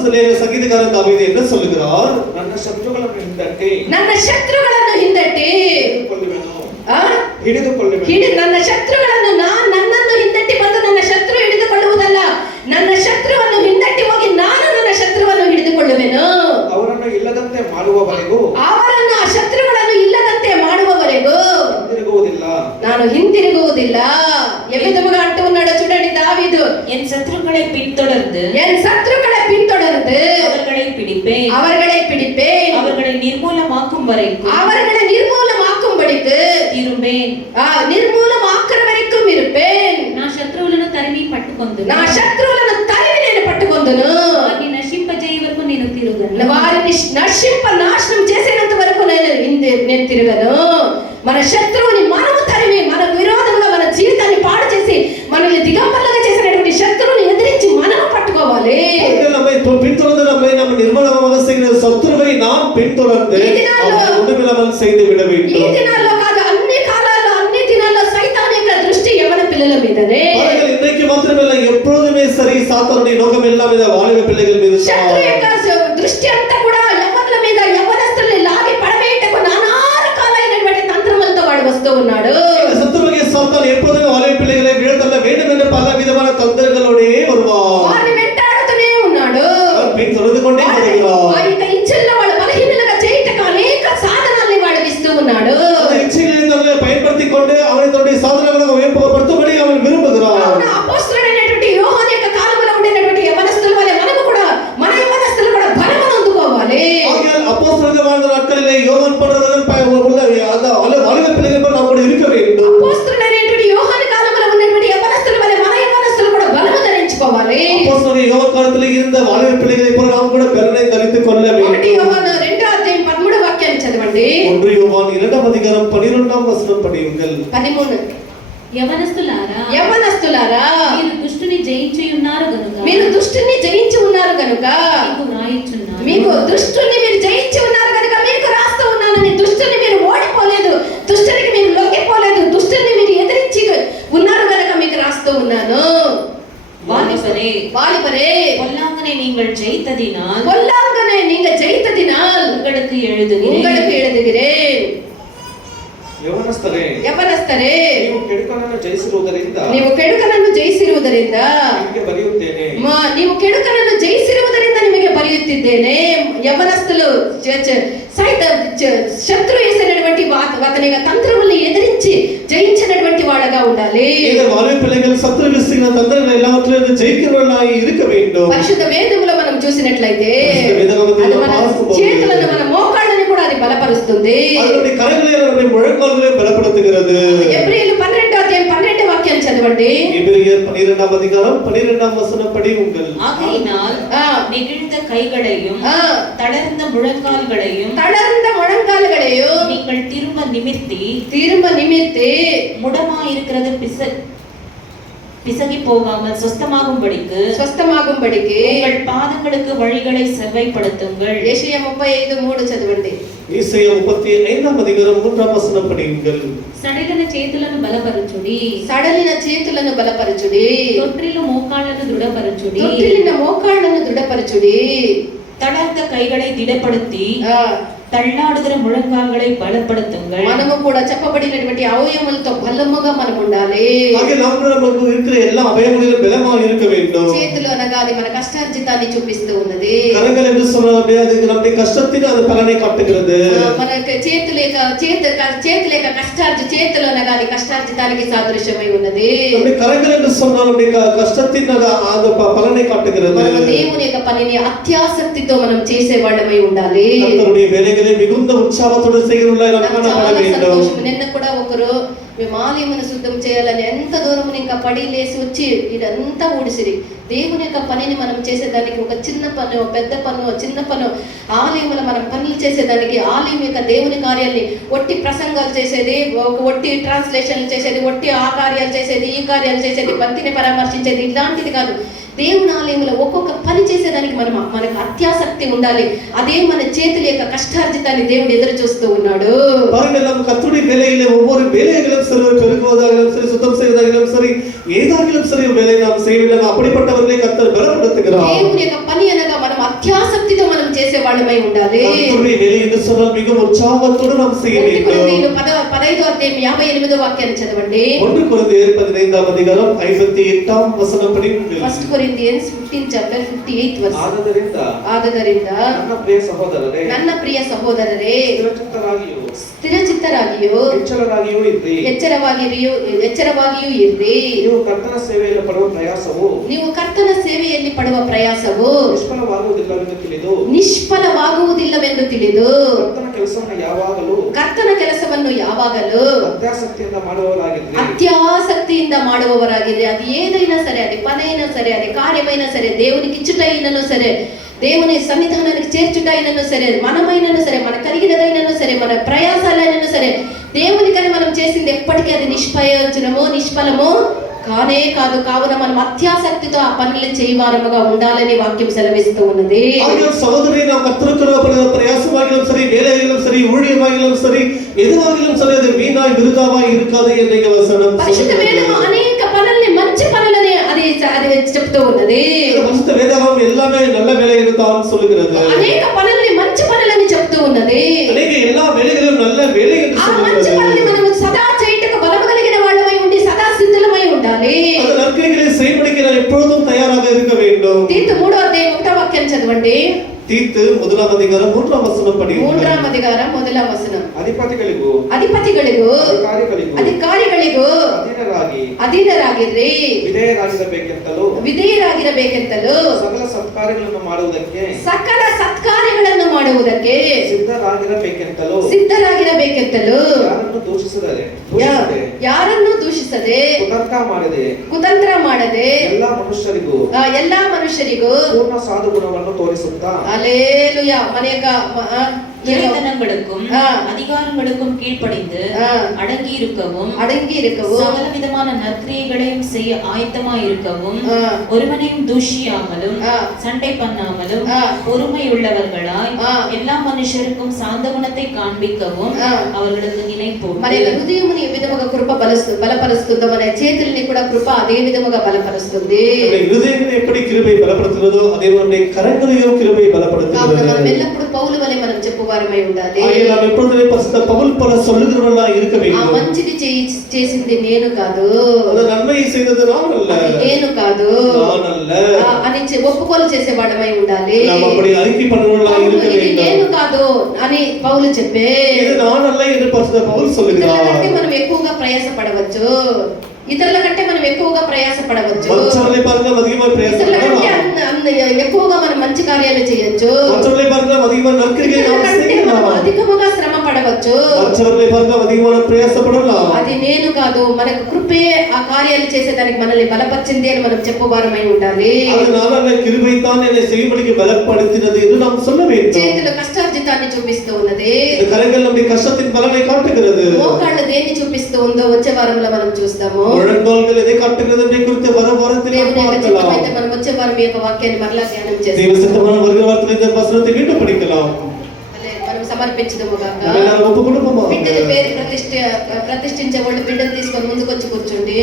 வசனத்திலே சங்கீதக்காரன் தாவீது என்ன சொல்லுகிறார்? ನನ್ನ ಶತ್ರುಗಳನ್ನು ಹಿಂದಟ್ಟಿ ನನ್ನ ಶತ್ರುಗಳನ್ನು ಹಿಂದಟ್ಟಿ ಹಿಡಿದುಕೊಳ್ಳುವೆನು. ನನ್ನ ಶತ್ರುಗಳನ್ನು ನನ್ನನ್ನು ಹಿಂದಟ್ಟಿ ಬಂದು ನನ್ನ ಶತ್ರು ಹಿಡಿದುಕೊಳ್ಳುವುದಲ್ಲ, ನನ್ನ ಶತ್ರುವನ್ನು ಹಿಂದಟ್ಟಿ ಹೋಗಿ ನಾನು ನನ್ನ ಶತ್ರುವನ್ನು ಹಿಡಿದುಕೊಳ್ಳುವೆನು. ಅವರನ್ನು ಇಲ್ಲದಂತೆ ಮಾಡುವವರೆಗೂ, ಅವರನ್ನು ಆ ಶತ್ರುಗಳನ್ನು ಇಲ್ಲದಂತೆ ಮಾಡುವವರೆಗೂ ಹಿಂದಿರುಗುವುದಿಲ್ಲ, ನಾನು ಹಿಂದಿರುಗುವುದಿಲ್ಲ. எவ்விதமாக அட்டு உன்னோட சுடடி தாவீது, என் சத்துருக்களை பின்தொடர்ந்து என் சத்துருக்களை பின்தொடர்ந்து அவர்களை பிடிப்பேன், அவர்களை பிடிப்பேன், அவர்களை நிர்மூலமாக்கும் வரைக்கும், அவர்களை நிர்மூலமாக்கும்படிக்கு இருப்பேன், నిర్మూలమాక్కర వరకు இருப்பேன். నా శత్రువులను తరిమి పట్టుకొందును, నా శత్రువులను తరిమి నేను పట్టుకొందును. వారిని నశింపజేయ వరకు నేను తిరుగును, వారిని నశింప నాశనం చేసేంత వరకు నేను తిరగను. మన శత్రువుని మనము తరిమి, మన విరోధంగా మన జీవితాన్ని పాడు చేసి మనల్ని దిగంబరులుగా చేసినటువంటి శత్రువుని ఎదిరించి మనము పట్టుకోవాలి. நம்மை பின்தொடர்ந்து நம்ம நிர்மூலமாக செய்கிற சத்துருவை நாம் பின்தொடர்ந்து ஒன்றுமில்லாமல் செய்து விட வேண்டும். ఈ దినాల్లో కాదు, అన్ని కాలాల్లో అన్ని దినాల్లో సైతాను యొక్క దృష్టి యవన పిల్లల మీదనే. இன்னைக்கு மாத்திரமல்ல, எப்பொழுதுமே சரி, சாத்தானுடைய நோக்கம் எல்லாம் இந்த வாலிப பிள்ளைகள் மீது. శత్రు యొక్క దృష్టి అంతా కూడా యవనుల మీద, యవనస్తుల్ని లాగి పడవేయటకు నానా రకాలైనటువంటి తంత్రములతో వాడు వస్తూ ఉన్నాడు. சத்துருவாகிய சாத்தான் எப்பொழுதுமே வாலிப பிள்ளைகளை வீழ்த்தள்ள வேண்டும் என்று பல விதமான தந்திரங்களோடே வருவார். వారిని వెంటాడుతూనే ఉన్నాడు. பின்தொடர்ந்து கொண்டே வருகிறார். వారి యొక్క ఇచ్చల్లో వాళ్ళు బలహీనలుగా చేయటకు అనేక సాధనాల్ని వాడు ఇస్తూ ఉన్నాడు. அந்த இச்சைகளை தங்களை பயன்படுத்திக் கொண்டு அவனை தன்னுடைய சாதனங்களாக உபயோகப்படுத்தும்படி அவன் விரும்புகிறான். అవును, అపోస్తలుడైనటువంటి యోహాను యొక్క కాలంలో ఉండేటువంటి యవనస్తుల వలె మనము కూడా, మన యవనస్తులు కూడా బలమును అందుకోవాలి. ஆகையால் அப்போஸ்தலர்கள் வாழ்ந்த நாட்களிலே யோவான் போன்றவர்கள் உள்ள அந்த வாலிப பிள்ளைகள் போல நாம் கூட இருக்க வேண்டும். అపోస్తలుడైనటువంటి యోహాను కాలంలో ఉన్నటువంటి యవనస్తుల వలె మన యవనస్తులు కూడా బలము ధరించుకోవాలి. அப்போஸ்தலர் யோவான் காலத்தில் இருந்த வாலிப பிள்ளைகளை போல நாம் கூட பலனை தரித்துக் கொள்ள வேண்டும். 1 యోహాను 2వ అధ్యాయం 13వ వాక్యాన్ని చదవండి. 1 யோவான் 2వ అధ్యాయం 12వ వచనం படியுங்கள். 13. యవనస్తులారా, యవనస్తులారా, మీరు దుష్టుని జయించి ఉన్నారు గనుక, మీరు దుష్టుని జయించి ఉన్నారు కనుక మీకు రాయిచున్నాను, మీకు దుష్టుని మీరు జయించి ఉన్నారు కనుక మీకు రాస్తూ ఉన్నానని. దుష్టుని మీరు ఓడిపోలేదు, దుష్టునికి మీరు లొంగిపోలేదు, దుష్టుని మీరు ఎదిరించి ఉన్నారు కనుక మీకు రాస్తూ ఉన్నాను. வாலிபரே, வாலிபரே, பொல்லாங்கனை நீங்கள் ஜெயித்ததினால், பொல்லாங்கனை நீங்க ஜெயித்ததினால் உங்களுக்கு எழுதுகிறேன், உங்களுக்கு எழுதுகிறேன். ಯೌವನಸ್ಥರೇ, ಯೌವನಸ್ಥರೇ, ನೀವು ಕೆಡುಕನನ್ನು ಜಯಿಸಿರುವುದರಿಂದ, ನೀವು ಕೆಡುಕನನ್ನು ಜಯಿಸಿರುವುದರಿಂದ ನಿಮಗೆ ಬರೆಯುತ್ತೇನೆ. ನೀವು ಕೆಡುಕನನ್ನು ಜಯಿಸಿರುವುದರಿಂದ ನಿಮಗೆ ಬರೆಯುತ್ತಿದ್ದೇನೆ. యవనస్తులు శత్రు వేసినటువంటి అతని తంత్రముల్ని ఎదిరించి జయించినటువంటి వాడుగా ఉండాలి. வாலிப பிள்ளைகள் சத்துரு வீசுகிற தந்திரங்கள் எல்லாவற்றிலும் ஜெயிக்கிறவர்களாய் இருக்க வேண்டும். పరిశుద్ధ వేదములో మనం చూసినట్లయితే అది మన చేతులను, మన మోకాళ్ళని కూడా అది బలపరుస్తుంది. அதனுடைய கரங்களை, அதனுடைய முழங்கால்களை பலப்படுத்துகிறது. ఎబ్రీయులు 12వ అధ్యాయం 12వ వాక్యం చదవండి. எபிரெயர் 12వ அதிகாரம் 12వ வசனம் படியுங்கள். ஆகையினால் நெகிழ்ந்த கைகளையும் தளர்ந்த முழங்கால்களையும் நீங்கள் திரும்ப நிமிர்த்தி முடமாயிருக்கிறது பிசகி போகாமல் சொஸ்தமாகும்படிக்கு உங்கள் பாதங்களுக்கு வழிகளை செவ்வைப்படுத்துங்கள். ஏசாயா 35:3 చదవండి. ஏசாயா 35వ அதிகாரம் 3వ వచనం படியுங்கள். సడలిన చేతులను బలపరచుడి, తొట్టిల్లు మోకాళ్ళను దృఢపరచుడి, తళర్త కైகளை திடப்படுத்தி తళ్ళాడుతున్న ముழங்கால்களை బలపడుతుంగల్. మనము కూడా చెప్పబడినటువంటి అవయవములతో బలముగా మనం ఉండాలి. అలాగే நமக்கு இருக்கிற எல்லா அவயவங்களிலும் பலமாக இருக்க வேண்டும். చేతులు అనగా అది మన కష్టార్జితాన్ని చూపిస్తూ ఉన్నది. கரங்கள் என்று சொன்னாலே அது நம்முடைய கஷ்டத்தின் அது பலனை காட்டுகிறது. మనకి చేతులేక చేతులు అనగా అది కష్టార్జితానికి సాదృశ్యమై ఉన్నది. நம்முடைய கரங்கள் என்று சொன்னால் நம்முடைய கஷ்டத்தின் அது பலனை காட்டுகிறது. మనం దేవుని యొక్క పనిని అత్యాసక్తితో మనం చేసే వాళ్ళమై ఉండాలి. கர்த்தருடைய வேலைகளை மிகுந்த உற்சாகத்தோடு செய்கிறவர்களாய் நாம் காணப்பட வேண்டும். నిన్న కూడా ఒకరు మేము ఆలయమును శుద్ధం చేయాలని ఎంత దూరం ఇంకా పడి లేసి వచ్చి ఇదంతా ఊడిసిరి. దేవుని యొక్క పనిని మనం చేసేదానికి ఒక చిన్న పను, పెద్ద పను, చిన్న పను, ఆలయములో మనం పనులు చేసేదానికి, ఆలయం యొక్క దేవుని కార్యాలని ఒట్టి ప్రసంగాలు చేసేది, ఒట్టి ట్రాన్స్లేషన్లు చేసేది, ఒట్టి ఆ కార్యాలు చేసేది, ఈ కార్యాలు చేసేది, భక్తిని పరామర్శించేది, ఇలాంటిది కాదు. దేవుని ఆలయంలో ఒక్కొక్క పని చేసేదానికి మనకు అత్యాసక్తి ఉండాలి. అదే మన చేతుల యొక్క కష్టార్జితాన్ని దేవుడు ఎదురు చూస్తూ ఉన్నాడు. பாருங்கள், நம் கர்த்தருடைய வேலையிலே ஒவ்வொரு வேலைகளும் சரி, பெருகுவதாகலும் சரி, சுத்தம் செய்வதாகலும் சரி, ஏதாகிலும் சரி வேலை நாம் செய்ய வேண்டும். அப்படிப்பட்டவர்களை கர்த்தர் பலப்படுத்துகிறார். దేవుని యొక్క పని అనగా మనం అత్యాసక్తితో మనం చేసే వాళ్ళమై ఉండాలి. கர்த்தருடைய வேலை என்று சொன்னால் மிகவும் உற்சாகத்தோடு நாம் செய்ய வேண்டும். 15వ అధ్యాయం 58వ వాక్యాన్ని చదవండి. 1 కొరింథీయులు 15వ అధ్యాయం 58వ వచనం పడి 1 Corinthians 15 chapter 58th verse. ಆದದರಿಂದ ನನ್ನ ಪ್ರಿಯ ಸಹೋದರರೇ ಸ್ಥಿರಚಿತ್ತರಾಗಿಯೂ ಎಚ್ಚರವಾಗಿಯೂ ಇರ್ರಿ. ನೀವು ಕರ್ತನ ಸೇವೆಯಲ್ಲಿ ಪಡುವ ಪ್ರಯಾಸವು ನಿಷ್ಫಲವಾಗುವುದಿಲ್ಲವೆಂದು ತಿಳಿದು ಕರ್ತನ ಕೆಲಸವನ್ನು ಯಾವಾಗಲೂ అత్యాసక్తిಯಿಂದ ಮಾಡುವವರಾಗಿದ್ರೆ, అది ఏదైనా సరే, అది పనైనా సరే, అది కార్యమైనా సరే, దేవునికి ఇచ్చుటైనను సరే, దేవుని సన్నిధానానికి చేర్చుటైనను సరే, మనమైనను సరే, మన కలిగినదైనను సరే, మన ప్రయాసాలైనను సరే, దేవునికని మనం చేసింది ఎప్పటికీ అది నిష్ఫలమో కానే కాదు. కావున మనం అత్యాసక్తితో ఆ పనులు చేయవారముగా ఉండాలని వాక్యం సెలవిస్తూ ఉన్నది. సహోదరి, నా కర్తృత్వ ప్రయాసమాగిலும் సరే, వేலையிலும் సరే, ஊழியமாகிலும் సరే, எதுவாகிலும் సరే, அது வீணாய் விருதாவாய் இருக்காது என்ற வசனம். పరిశుద్ధ వేదం అనేక పనుల్ని, మంచి పనులని అది చెప్తూ ఉన్నది. పరిశుద్ధ వేదం எல்லாமே நல்ல வேலையை தான் சொல்லுகிறது. అనేక పనుల్ని మంచి పనులని చెప్తూ ఉన్నది. అనేక எல்லா வேலைகளும் நல்ல வேலை என்று ఆ మంచి పనుల్ని మనం సదా చేయటకు బలము కలిగిన వాళ్ళమై ఉండి సదా సిద్ధులమై ఉండాలి. அந்த நற்கிரியைகளை செய்வதற்கு நாம் எப்பொழுதும் தயாராக இருக்க வேண்டும். తీతు 3వ అధ్యాయం 1వ వాక్యం చదవండి. తీతు 1వ అధ్యాయం 3వ వచనం పడి 3వ అధ్యాయం 1వ వచనం. ಅಧಿಪತಿಗಳಿಗೂ ಅಧಿಕಾರಿಗಳಿಗೂ ಅಧೀನರಾಗಿರ್ರಿ, ವಿಧೇಯರಾಗಿರಬೇಕೆಂತಲೂ ಸಕಲ ಸತ್ಕಾರ್ಯಗಳನ್ನು ಮಾಡುವುದಕ್ಕೆ ಸಿದ್ಧರಾಗಿರಬೇಕೆಂತಲೂ ಯಾರನ್ನು ದೂಷಿಸದೆ ಕುತಂತ್ರ ಮಾಡದೆ ಎಲ್ಲಾ ಮನುಷ್ಯರಿಗೂ ಪೂರ್ಣ ಸಾಧು ಗುಣವನ್ನು ತೋರಿಸುತ್ತಾ அல்லேலூயா. మన యొక్క இறைத்தனங்களுக்கும் அதிகாரங்களுக்கும் கீழ்ப்படிந்து அடங்கி இருக்கவும் சகல விதமான நற்கிரியைகளையும் செய்ய ஆயத்தமாய் இருக்கவும் ஒருவனையும் தூஷியாமலும் சண்டை பண்ணாமலும் பொறுமை உள்ளவர்களாய் எல்லா మనుషులக்கும் శాంత గుణத்தை కాண்பிக்கவும் அவர்களுக்கு నిனைపోండి. మన హృదయముని ఏ విధముగా కృప బలపరుస్తుందో మన చేతుల్ని కూడా కృప అదే విధముగా బలపరుస్తుంది. హృదయాన్ని ఎప్పుడు కృపై బలపడుతుందో అదే మన కరங்களையும் కృపై బలపడుతుంది. మనం ఎల్లప్పుడూ పౌలు వలె మనం చెప్పువారమై ఉండాలి. நாம் எப்பொழுதுமே பரிசுத்த பவுல் போல சொல்லுகிறவர்களாக இருக்க வேண்டும். ఆ మంచిది చేసింది నేను కాదు, அந்த நன்மை செய்தது நான் அல்ல, నేను కాదు நான் அல்ல అని ఒప్పుకోలు చేసేవాడమై ఉండాలి. நாம் அப்படி அறிக்கை பண்ணுவவர்களாக இருக்க வேண்டும். నేను కాదు అని పౌలు చెప్పే, இது நான் அல்ல என்று பரிசுத்த పౌల్ சொல்லுகிறார். మనం ఎక్కువగా ప్రయాసపడవచ్చు, ఇతరుల కంటే మనం ఎక్కువగా ప్రయాసపడవచ్చు, మనుషులే పరంగా అధికమైన ప్రయాసపడవచ్చు, ఎక్కువగా మనం మంచి కార్యాలు చేయొచ్చు, మనుషులే పరంగా అధికమైన నరకరిగా అధికముగా శ్రమ పడవచ్చు, మనుషులే పరంగా అధికమైన ప్రయాసపడலாம். అది నేను కాదు, మనకు కృపే ఆ కార్యాలు చేసేదానికి మనల్ని బలపరిచింది అని మనం చెప్పవారమై ఉండాలి. அதனால அந்த கிருபை தான் என்னை செய்யும்படிக்கு பலப்படுத்தினது என்று நாம் சொல்ல வேண்டும். చేతుల కష్టార్జితాన్ని చూపిస్తూ ఉన్నది, இந்த కరங்கள் நம்முடைய కష్టத்தின் பலனை காட்டுகிறது. మోకాళ్ళు దేన్ని చూపిస్తూ ఉందో వచ్చే వారంలో మనం చూస్తాము. முழங்கால்கள் எதை காட்டுகிறது என்பதை குறித்து வர வாரத்தில் பார்க்கலாம். అయితే మనం వచ్చే వారం యొక్క వాక్యాన్ని మరలా ధ్యానం చేస్తాం. தேவ சித்தமான வருகிற வாரத்தில் இந்த வசனத்தை மீண்டும் படிக்கலாம். మనం సమర్పించుదాము గాక. మనల్ని ఒప్పుకొనుము. బిడ్డల పేరు ప్రతిష్ఠించే వాళ్ళు బిడ్డలు తీసుకొని ముందుకు వచ్చి కూర్చోండి.